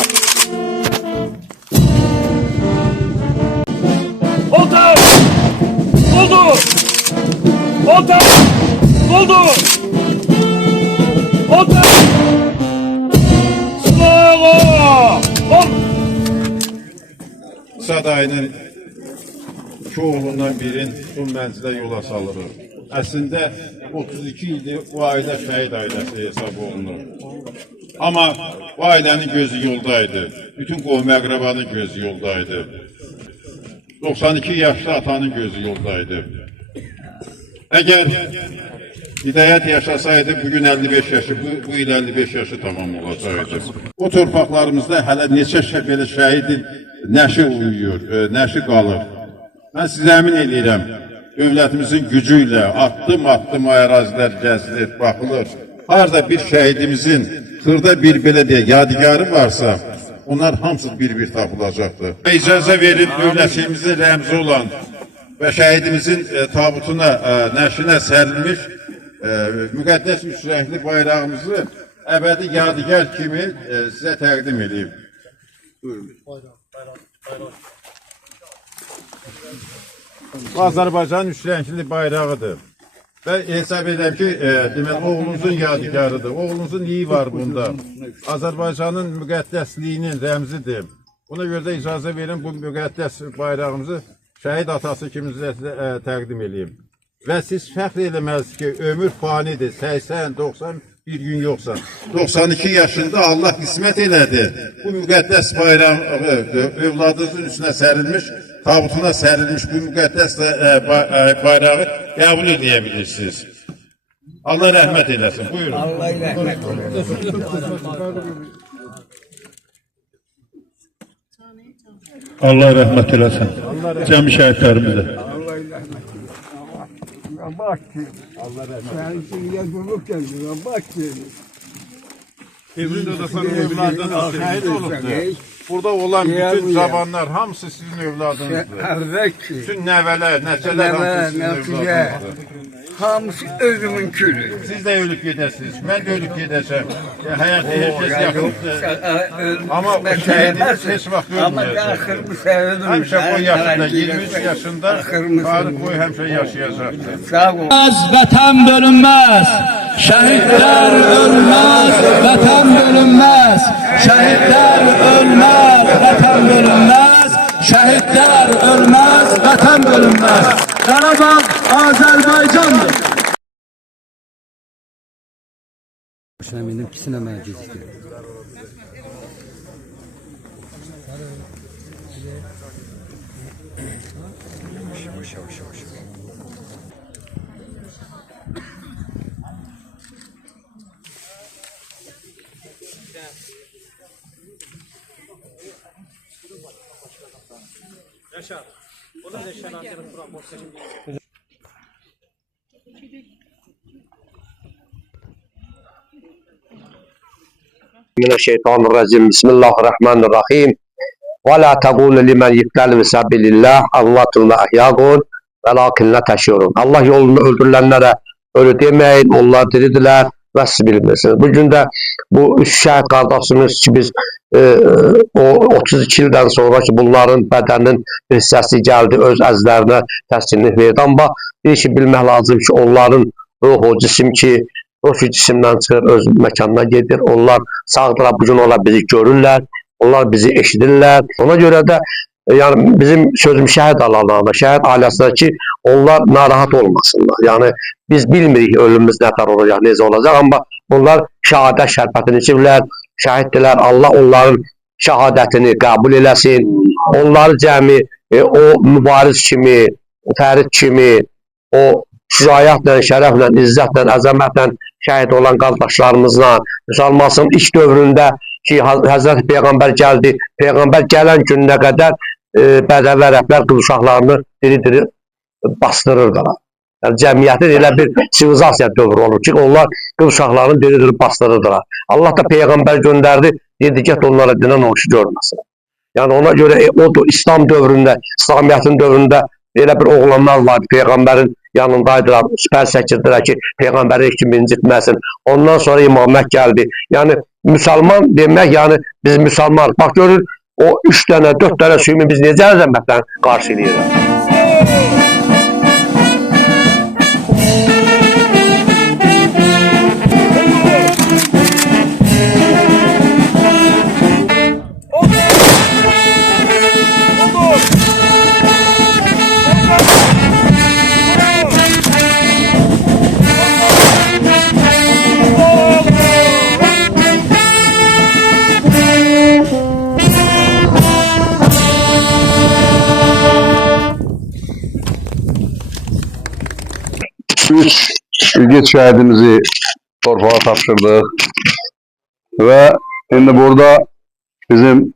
Oldu! Oldu! Oldu! Oldu! Oldu! Bravo! Sad ayının iki oğlundan birin bu mənzilə yola salırır. Əslində 32 ildir bu ailə şəhid ailəsi hesab olunur. Amma bu ailənin gözü yoldaydı. Bütün qohum əqrabanın gözü yoldaydı. 92 yaşlı atanın gözü yoldaydı. Əgər Hidayət yaşasaydı bugün 55 yaşı, bu il 55 yaşı tamam olacaqdı. O torpaqlarımızda hələ neçə belə şəhidin nəşi uyuyor, nəşi qalır. Mən sizə əmin edirəm, dövlətimizin gücü ilə addım-addım ərazilər gəzilir, baxılır. Harada bir şəhidimizin xırda bir belə deyə yadigarı varsa, onlar hamısı bir-bir tapılacaqdır. İcazə verib dövlətimizin rəmzi olan və şəhidimizin tabutuna, nəşinə sərilmiş müqəddəs üç rəngli bayrağımızı əbədi yadigar kimi sizə təqdim edeyim. Bu Azərbaycanın üç rəngli bayrağıdır. Və hesab edirəm ki, deməli, oğlunuzun yadigarıdır. Oğlunuzun iyi var bunda. Azərbaycanın müqəddəsliyinin rəmzidir. Buna görə də icazə verin bu müqəddəs bayrağımızı şəhid atası kimi sizə təqdim edeyim. Və siz fəxr eləməlisiniz ki, ömür fanidir, 80, 90, bir gün yoxsa. 92 yaşında Allah qismət elədi. Bu müqəddəs bayrağı övladınızın üstünə sərilmiş, tabutuna sərilmiş bu müqəddəs bayrağı qəbul edə bilirsiniz. Allah rəhmət eləsin. Buyurun. Allah rəhmət eləsin. Allah rəhmət eləsin. Cəmi şəhidlərimizə. Bak ki, sen şimdiye durup geldin, bak ki. Evli Dadafan'ın evladınız şəhid olubdur. Burada olan bütün cavanlar hamısı sizin evladınızdır. Bütün nəvələr, nəçələr hamısı sizin evladınızdır. Hamısı özümün külü. Siz də ölüb gedəsiniz, mən də ölüb gedəcəm. Həyat hər kəs yaxındır. Amma bu şəhidimiz heç vaxt ölməyəcək. Həmişə qoy yaşında, 23 yaşında tarix boyu həmişə yaşayacaqdır. Vətən bölünməz, şəhidlər ölməz, vətən bölünməz, şəhidlər ölməz, vətən bölünməz, şəhidlər ölməz, vətən bölünməz. Qarabağ Azərbaycandır. Başına benim ikisine merkez istiyor. Yavaş. Yaşar. Bunu da şeratını bırakmak için. Mineşşeytanirracim. Bismillahirrahmanirrahim. Ve la tegulu limen yuktal ve sabilillah amvatun ve ahyakun velakin la teşurun. Allah yolunda öldürülenlere öyle demeyin, onlar diridiler ve siz bilmirsiniz. Bugün de bu üç şəhid qardaşımız ki, biz o 32 ildən sonra ki, bunların bədəninin bir hissəsi gəldi, öz əzlərinə təskinlik verdi. Amma bir şey bilmək lazım ki, onların ruhu, cisim ki, ruh cisimdən çıxır, öz məkanına gedir. Onlar sağdırlar, bugün onlar bizi görürlər, onlar bizi eşidirlər. Ona görə də yəni bizim sözüm şəhid alanlarına, şəhid ailəsinə ki, onlar narahat olmasınlar. Yəni biz bilmirik ölümümüz nətər olacaq, necə olacaq, amma onlar şəhadət şərbətinə içiblər, şəhiddirlər. Allah onların şəhadətini qəbul eləsin. Onları cəmi o mübariz kimi, Fərid kimi, o şücaətlə, şərəflə, izzətlə, əzəmətlə şəhid olan qardaşlarımızla, müsəlmanlığın ilk dövründə ki, Həzrəti Peyğəmbər gəldi, Peyğəmbər gələn gününə qədər bədəvi ərəblər qız uşaqlarını diri-diri bastırırdılar. Yəni, cəmiyyətin elə bir sivilizasiya dövrü olur ki, onlar qız uşaqlarını diri-diri bastırırdılar. Allah da Peyğəmbər göndərdi, dedi ki, onlara dinən o işi görməsin. Yəni, ona görə o İslam dövründə, İslamiyyətin dövründə elə bir oğlanlar vardı, Peyğəmbərin yanındaydılar, süpər çəkirdilər ki, Peyğəmbəri heç kim incitməsin. Ondan sonra imamət gəldi. Yəni, müsəlman demək, yəni biz müsəlman, bax görür, o 3 dənə, 4 dənə suyumu biz necə əzəmətlə qarşılayırıq. Üç ilgili şəhidimizi torpağa tapşırdıq və indi burada bizim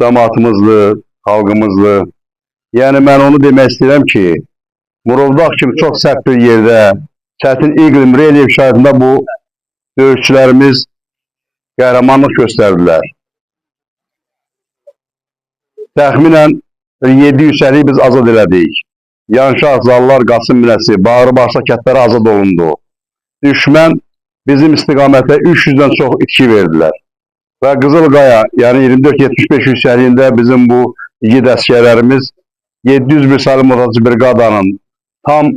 cəmaatımızdır, xalqımızdır. Yəni mən onu demək istəyirəm ki, Murovdağ kimi çox sərt bir yerdə, çətin iqlim relyef şəraitində bu döyüşçülərimiz qəhrəmanlıq göstərdilər. Təxminən 750-yi biz azad elədik. Yanşaq, Zallar, Qasım Minəsi, Bağrı Başla kətləri azad olundu. Düşmən bizim istiqamətə 300-dən çox itki verdilər. Və Qızılqaya, yəni 24-75 yüksəliyində bizim bu igid əsgərlərimiz 701 saylı motorçu briqadanın tam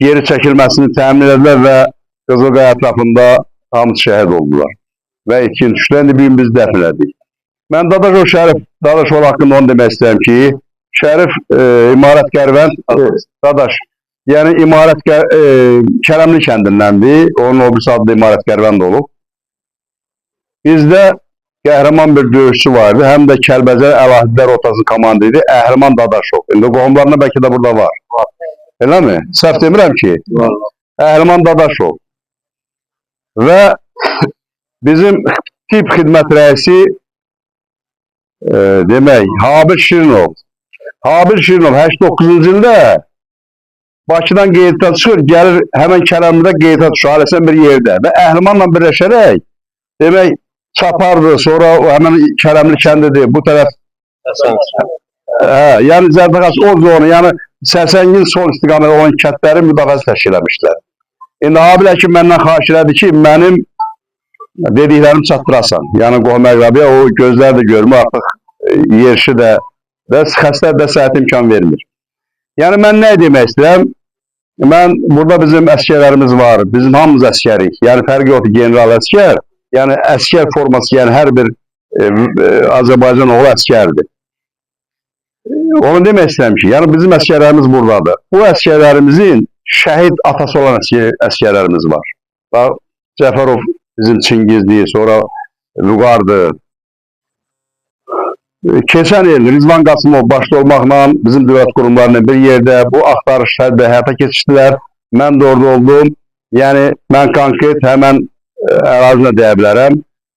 geri çəkilməsini təmin edilər və Qızılqaya ətrafında hamısı şəhid oldular. Və itkin düşdülər, bir gün biz dəfn elədik. Mən Dadaşov Şərif Dadaşov haqqında onu demək istəyirəm ki, Şərif İmarət Qərvənd, Dadaş, yəni İmarət Kərəmli kəndindəndir, onun obris adlı İmarət Qərvənd olub. Bizdə qəhrəman bir döyüşçü vardı, həm də Kəlbəcər Əlahidlər Rotasının komandiri Əhliman Dadaşov. İndi qohumlarına bəlkə də burada var. Elə mi? Səhv demirəm ki, Əhliman Dadaşov. Və bizim tip xidmət rəisi demək, Habir Şirinov. Habir Şirinov 89-cu ildə Bakıdan qeydətə çıxır, gəlir həmən Kərəmlidə qeydətə düşür, ailəsən bir yerdə və Əhlimanla birləşərək demək, Çapardı, sonra həmən Kərəmli kəndidir, bu tərəf yəni Zərdəqas o zonu, yəni Sərsəngin sol istiqamədə olan kətləri müdafiəsi təşkil eləmişlər. İndi Habil həkim məndən xahiş elədi ki, mənim dediklərimi çatdırasan. Yəni qohum əqrabiyə o gözlər də görmür, artıq yerişi də və xəstələr də səhət imkan vermir. Yəni mən nə demək istəyirəm? Mən burada bizim əskərlərimiz var, bizim hamımız əskərik. Yəni fərqi yoxdur, general əskər, yəni əskər forması, yəni hər bir Azərbaycan oğlu əskərdir. Onu demək istəyirəm ki, yəni bizim əskərlərimiz buradadır. Bu əskərlərimizin şəhid atası olan əskərlərimiz var. Cəfərov bizim Çingizdir, sonra Vüqardır. Keçən il Rizvan Qasımov başda olmaqla bizim dövlət qurumlarının bir yerdə bu axtarış tədbiri həyata keçirdilər. Mən də orada oldum. Yəni mən konkret həmən ərazinə deyə bilərəm.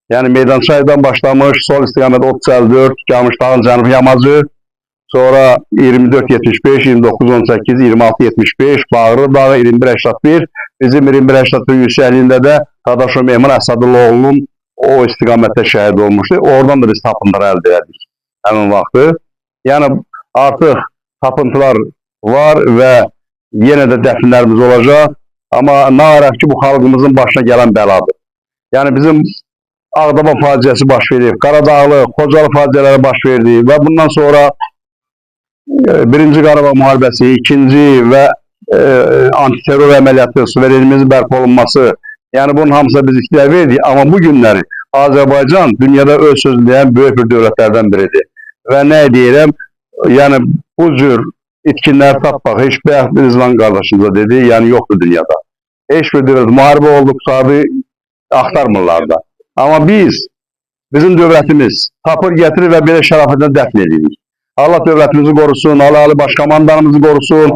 Yəni Meydançaydan başlamış, sol istiqamət 34, Camışdağın cənubi yamacı, sonra 24-75, 29-18, 26-75, Bağrı dağı 21-81, bizim 21-81 yüksəliyində də Dadaşov Mehman Əsədullaoğlu'nun o istiqamətdə şəhid olmuşdu. Oradan da biz tapıntılar əldə etdik həmin vaxtı. Yəni artıq tapıntılar var və yenə də dəfnlərimiz olacaq. Amma nə araq ki, bu xalqımızın başına gələn bəladır. Yəni bizim Ağdama faciəsi baş verib, Qaradağlı, Xocalı faciələri baş verdi və bundan sonra Birinci Qarabağ müharibəsi, ikinci və antiterror əməliyyatı, suverenimizin bərpa olunması, yəni bunun hamısına biz iqtidar verdik. Amma bu günləri Azərbaycan dünyada öz sözünü deyən böyük bir dövlətlərdən biridir. Və nə deyirəm, yəni bu cür itkinləri tapmaq, heç bir İzlan qardaşımıza dedi, yəni yoxdur dünyada. Heç bir dövlət, müharibə olduqsa axtarmırlar da. Amma bizim dövlətimiz tapır, gətirir və belə şərafətlə dəfn edirik. Allah dövlətimizi qorusun, Allah Ali Başkomandanımızı qorusun,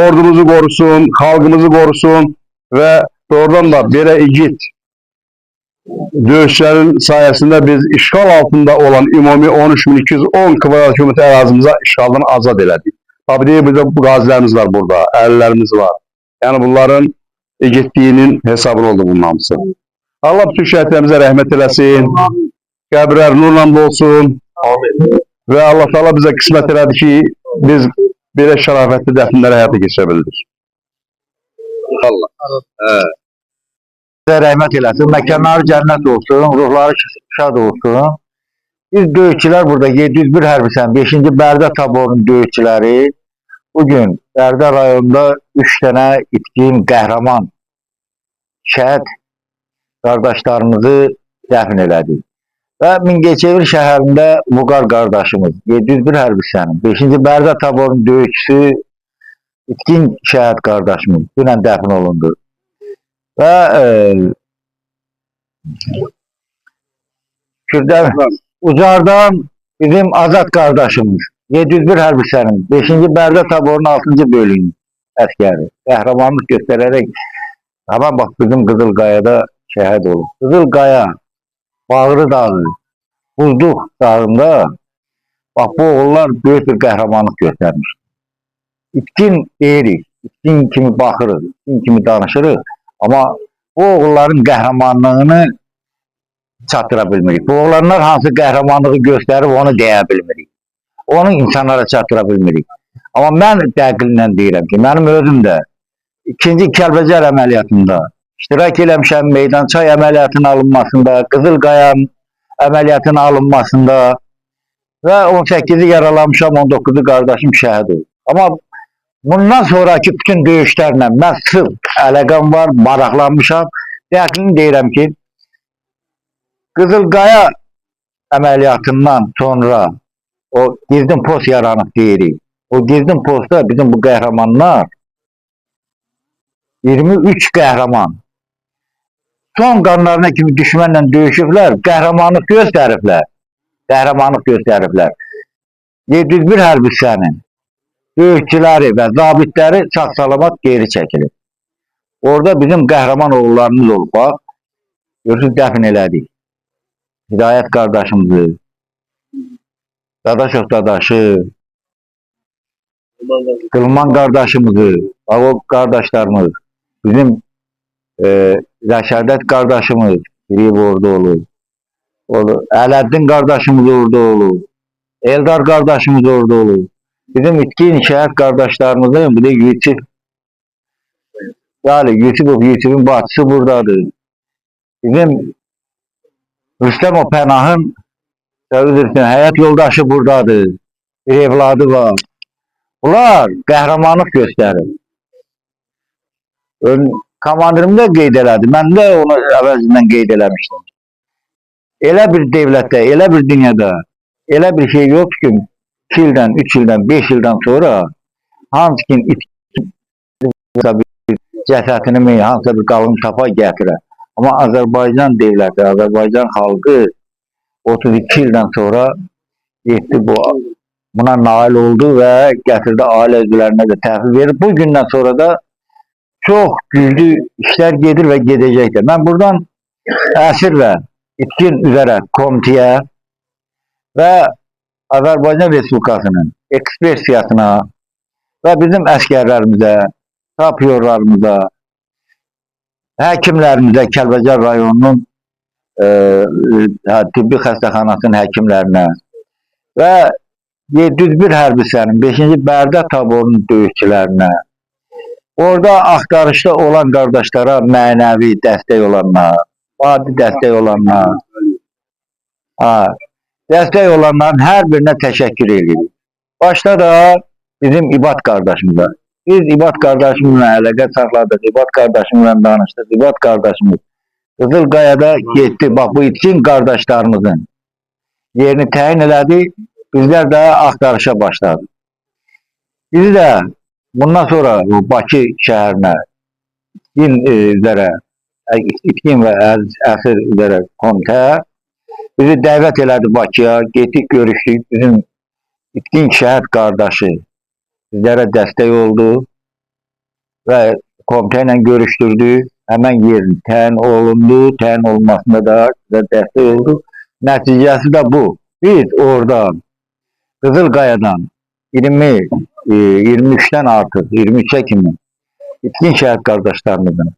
ordumuzu qorusun, xalqımızı qorusun və doğrudan da belə igid döyüşlərin sayəsində biz işğal altında olan ümumi 13.210 kvadrat kilometr ərazimizə işğaldan azad elədik. Tabii deyil, burada bu qazilərimiz var burada, ərlərimiz var. Yəni bunların igidliyinin hesabını oldu bunun hamısı. Allah bütün şəhidlərimizə rəhmət eləsin, qəbrlər nurla dolsun və Allah Teala bizə qismət elədi ki, biz belə şərafətli dəfnləri həyata keçirə bildik. Sizə rəhmət eləsin, məkanları cənnət olsun, ruhları şad olsun. Biz döyüşçülər burada 701 hərbisən 5-ci Bərdə taborunun döyüşçüləri bugün Bərdə rayonunda 3 dənə itkin, qəhrəman şəhid qardaşlarımızı dəfn elədik. Və Mingəçevir şəhərində Vüqar qardaşımız 701 hərbisən 5-ci Bərdə taborunun döyüşçüsü itkin şəhid qardaşımız dünən dəfn olundu. Və Ucardan bizim Azad qardaşımız 701 hərbiçinin 5-ci Bərdə taborunun 6-cı bölüyünün əskəri qəhrəmanlıq göstərərək hemen bax bizim Qızılqayada şəhid olub. Qızılqaya, Bağrı dağı, Buzduq dağında bax bu oğullar böyük bir qəhrəmanlıq göstərmiş. İtkin deyirik, itkin kimi baxırıq, itkin kimi danışırıq. Amma bu oğulların qəhrəmanlığını çatdıra bilmirik. Bu oğlanlar hansı qəhrəmanlığı göstərib onu deyə bilmirik. Onu insanlara çatdıra bilmirik. Amma mən dəqiqlə deyirəm ki, mənim özüm də 2-ci Kəlbəcər əməliyyatında iştirak eləmişəm, Meydançay əməliyyatının alınmasında, Qızılqayan əməliyyatının alınmasında və 18-i yaralanmışam, 19-u qardaşım şəhid oldu. Amma bundan sonraki bütün döyüşlərlə mən sırf əlaqəm var, maraqlanmışam. Dəqiqini deyirəm ki, Qızılqaya əməliyyatından sonra o gizli post yaranıb deyirik. O gizli postda bizim bu qəhrəmanlar 23 qəhrəman son qanlarına kimi düşmənlə döyüşüblər, qəhrəmanlıq göstəriblər. Qəhrəmanlıq göstəriblər. 701 hərbçisinin döyüşçüləri və zabitləri sağ-salamat geri çəkilir. Orada bizim qəhrəman oğullarımız olub. Bax, görürsünüz, dəfn elədik. Hidayət qardaşımızı, Dadaşov dadaşı, Qılman qardaşımızı, o qardaşlarımız, bizim Rəşadət qardaşımız, Girib orada olur. Ələddin qardaşımız orada olur. Eldar qardaşımız orada olur. Bizim itkin şəhid qardaşlarımızın, bir de Yusuf, yani Yusuf'un bacısı buradadır. Bizim Rüstəm o Pənahın həyat yoldaşı buradadır. Bir evladı var. Bunlar qəhrəmanlıq göstərir. Komandirim də qeyd elədi. Mən də onu əvəzindən qeyd eləmişdim. Elə bir devlətdə, elə bir dünyada, elə bir şey yoxdur ki, 2 ildən, 3 ildən, 5 ildən sonra hansı ki cəsətini hansısa bir qalın tapa gətirər. Amma Azərbaycan devləti, Azərbaycan xalqı 32 ildən sonra getdi buna nail oldu və gətirdi ailə üzvlərinə də təhvil verir. Bu gündən sonra da çox güclü işlər gedir və gedəcəkdir. Mən buradan əsir və itkin üzrə komitəyə və Azərbaycan Respublikasının ekspresiyasına və bizim əskərlərimizə, sapyorlarımıza, həkimlərimizə, Kəlbəcər rayonunun tibbi xəstəxanasının həkimlərinə və 701 hərbçisinin 5-ci Bərdə taborunun döyüşçülərinə, orada axtarışda olan qardaşlara mənəvi dəstək olanlar, maddi dəstək olanlar, dəstək olanların hər birinə təşəkkür edirik. Başda da bizim İbad qardaşımıza. Biz İbad qardaşımızla əlaqə saxladıq, İbad qardaşımızla danışdıq, İbad qardaşımız Qızılqayada getdi. Bax, bu itkin qardaşlarımızın yerini təyin elədi, bizlər də axtarışa başladı. Bizi də bundan sonra Bakı şəhərinə itkin və əsir üzrə komitə bizi dəvət elədi Bakıya, getdik, görüşdük. Bizim itkin şəhid qardaşı bizlərə dəstək oldu və komitə ilə görüşdürdü. Həmən yerin təyin olundu, təyin olunmasında da bizə dəstək oldu. Nəticəsi də bu. Biz orada Qızılqayadan 23-dən artıq, 23-ə kimi itkin şəhid qardaşlarımızın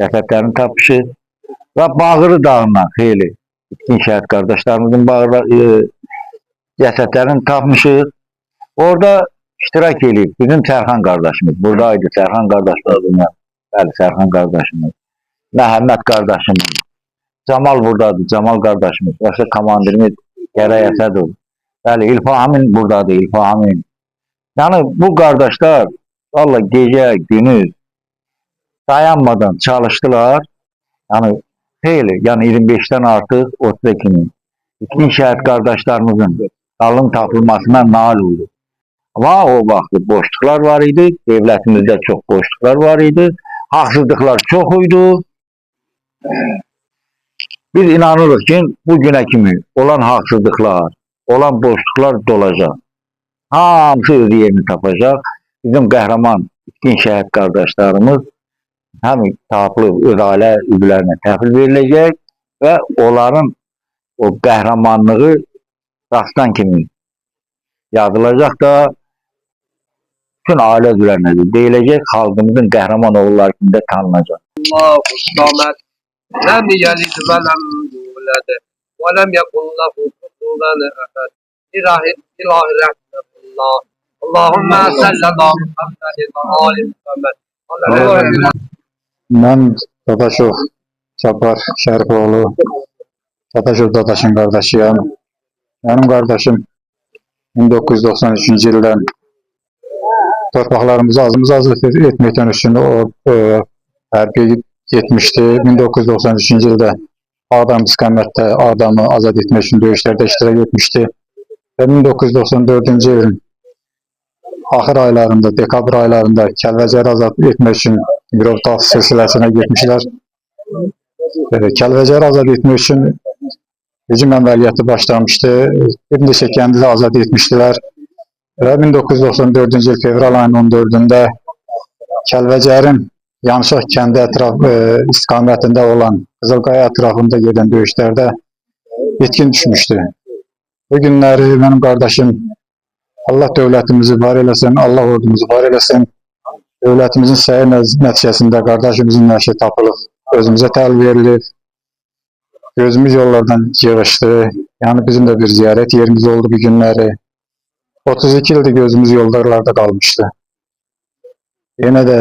cəsədlərini tapmışıq və Bağırı dağından xeyli itkin şəhid qardaşlarımızın cəsədlərini tapmışıq. Orada iştirak edib bizim Sərxan qardaşımız, buradaydı Sərxan qardaşlarımız, bəli Sərxan qardaşımız, Məhəmməd qardaşımız, Camal buradadır, Camal qardaşımız, başqa komandirimiz Gəray Əsədov, bəli İlfahamin buradadır, İlfahamin. Yəni bu qardaşlar valla gecə, günüz dayanmadan çalışdılar. Yəni xeyli, yəni 25-dən artıq 30'a kimi itkin şəhid qardaşlarımızın qalın tapılmasına nail oldu. Ama o vaxt boşluqlar var idi, devlətimizdə çox boşluqlar var idi, haqsızlıqlar çox idi. Biz inanırıq ki, bu günə kimi olan haqsızlıqlar, olan boşluqlar dolacaq. Hamısı öz yerini tapacaq. Bizim qəhrəman itkin şəhid qardaşlarımız həm tapılıb öz ailə üzvlərinə təhvil veriləcək və onların o qəhrəmanlığı rastan kimi yazılacaq da bütün ailə üzvlərinə deyiləcək, xalqımızın qəhrəman oğulları kimi də tanınacaq. Allahu Samet, ləm yəlid və ləm yulad və ləm yəkun ləhu kufuven əhəd. İlahi rəhmətullah. Allahümmə sallallahu Muhammedin və ali Muhammed. Mən Dadaşov Cabbar Şərifoğlu, Dadaşov Dadaşın qardaşıyam. Mənim qardaşım 1993-cü ildən torpaqlarımızı azad etməkdən üçün o hərbiyə getmişdi. 1993-cü ildə Ağdam istiqamətdə Ağdamı azad etmək üçün döyüşlərdə iştirak etmişdi. Və 1994-cü ilin axır aylarında, dekabr aylarında Kəlbəcəri azad etmək üçün Girovdağ silsiləsinə getmişlər. Kəlbəcəri azad etmək üçün hücum əməliyyatı başlamışdı. Bir neçə kəndi də azad etmişdilər. Və 1994-cü il fevral ayının 14-də Kəlbəcərin Yanışaq kəndi istiqamətində olan Qızılqaya ətrafında gedən döyüşlərdə itkin düşmüşdü. Bu günləri mənim qardaşım Allah dövlətimizi var eləsin, Allah ordumuzu var eləsin. Dövlətimizin səyi nəticəsində qardaşımızın nəşi tapılıb, özümüzə təhvil verilib. Gözümüz yollardan yığışdı. Yəni bizim də bir ziyarət yerimiz oldu bu günləri. 32 ildir gözümüz yollarda qalmışdı. Yenə də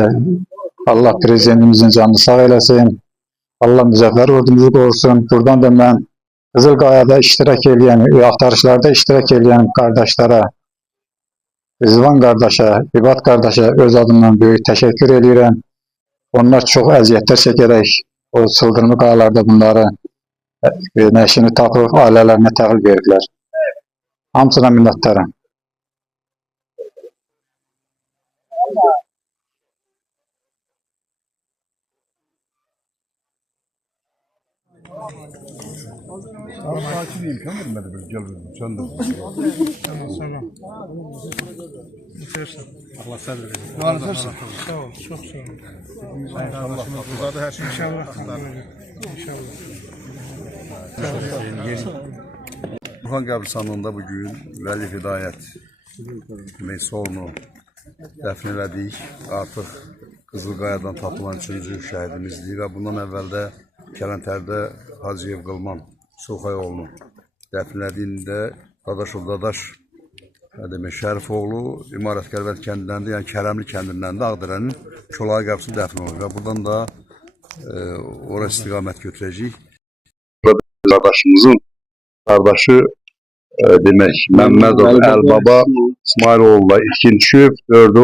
Allah prezidentimizin canını sağ eləsin. Allah müzəffər ordumuzu qorusun. Buradan da mən Qızılqayada iştirak edən, axtarışlarda iştirak edən qardaşlara, Rizvan qardaşa, İbad qardaşa öz adımdan böyük təşəkkür edirəm. Onlar çox əziyyətlər çəkərək o çıldırımlı qayalarda bunları nəşini tapıb ailələrinə təhvil verdilər. Hamısına minnətdaram. Sakin imkan vermedi biz gel sen de. Allah səbr verir. Sağ ol, çox sağ ol. İnşallah. Burada her şey İnşallah. Burhan qəbristanlığında bugün Vəli Hidayət Meysolunu dəfn elədik. Artıq Qızılqayadan tapılan 3-cü şəhidimizdir və bundan əvvəl də Kələntərdə Hacıyev Qılman Soxayoğlu'nu dəfnədiyində Dadaşov Dadaş Şərifoğlu İmarət Qəlvət kəndindəndir, yəni Kərəmli kəndindəndir, Ağdərənin Çolağı qəbrisində dəfn olunur və buradan da ora istiqamət götürəcəyik. Qardaşımızın qardaşı demək Məmmədov Əlbaba İsmailoğlu'la ilkin düşüb 4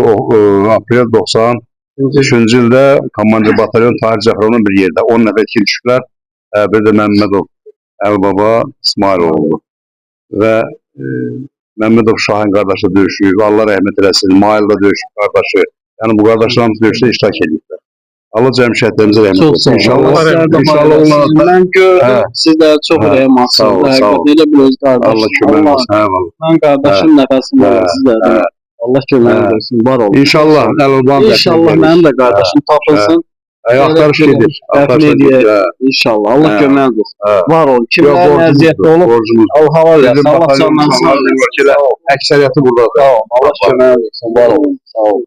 aprel 93-cü ildə komandir batalyon Tahir Cəfərov'la bir yerdə 10 nəfər ilkin düşüblər. Bir də Məmmədov Əlbaba İsmailoğlu və Məmmədov Şahin qardaşı döyüşüb, Allah rəhmət eləsin, Mail da döyüşüb qardaşı. Yəni bu qardaşlarımız döyüşdə iştirak ediblər. Allah cəmi şəhidlərimizə rəhmət olsun. İnşallah onlar Mən gördüm, sizlər çox rəhmatsınız. Elə bir öz qardaşım. Allah kömək olsun. Mən qardaşım nəfəsində sizlərdən. Allah kömək olsun, var olun. İnşallah Əlobam İnşallah mənim də qardaşım tapılsın. Axtarış gedir. İnşallah. Allah kömək olsun. Var olun. Kimlərin əziyyətli olub, Allah versin. Allah canlarını sağ olsun. Əksəriyyəti buradadır. Sağ olun. Allah kömək olsun. Var olun. Sağ olun.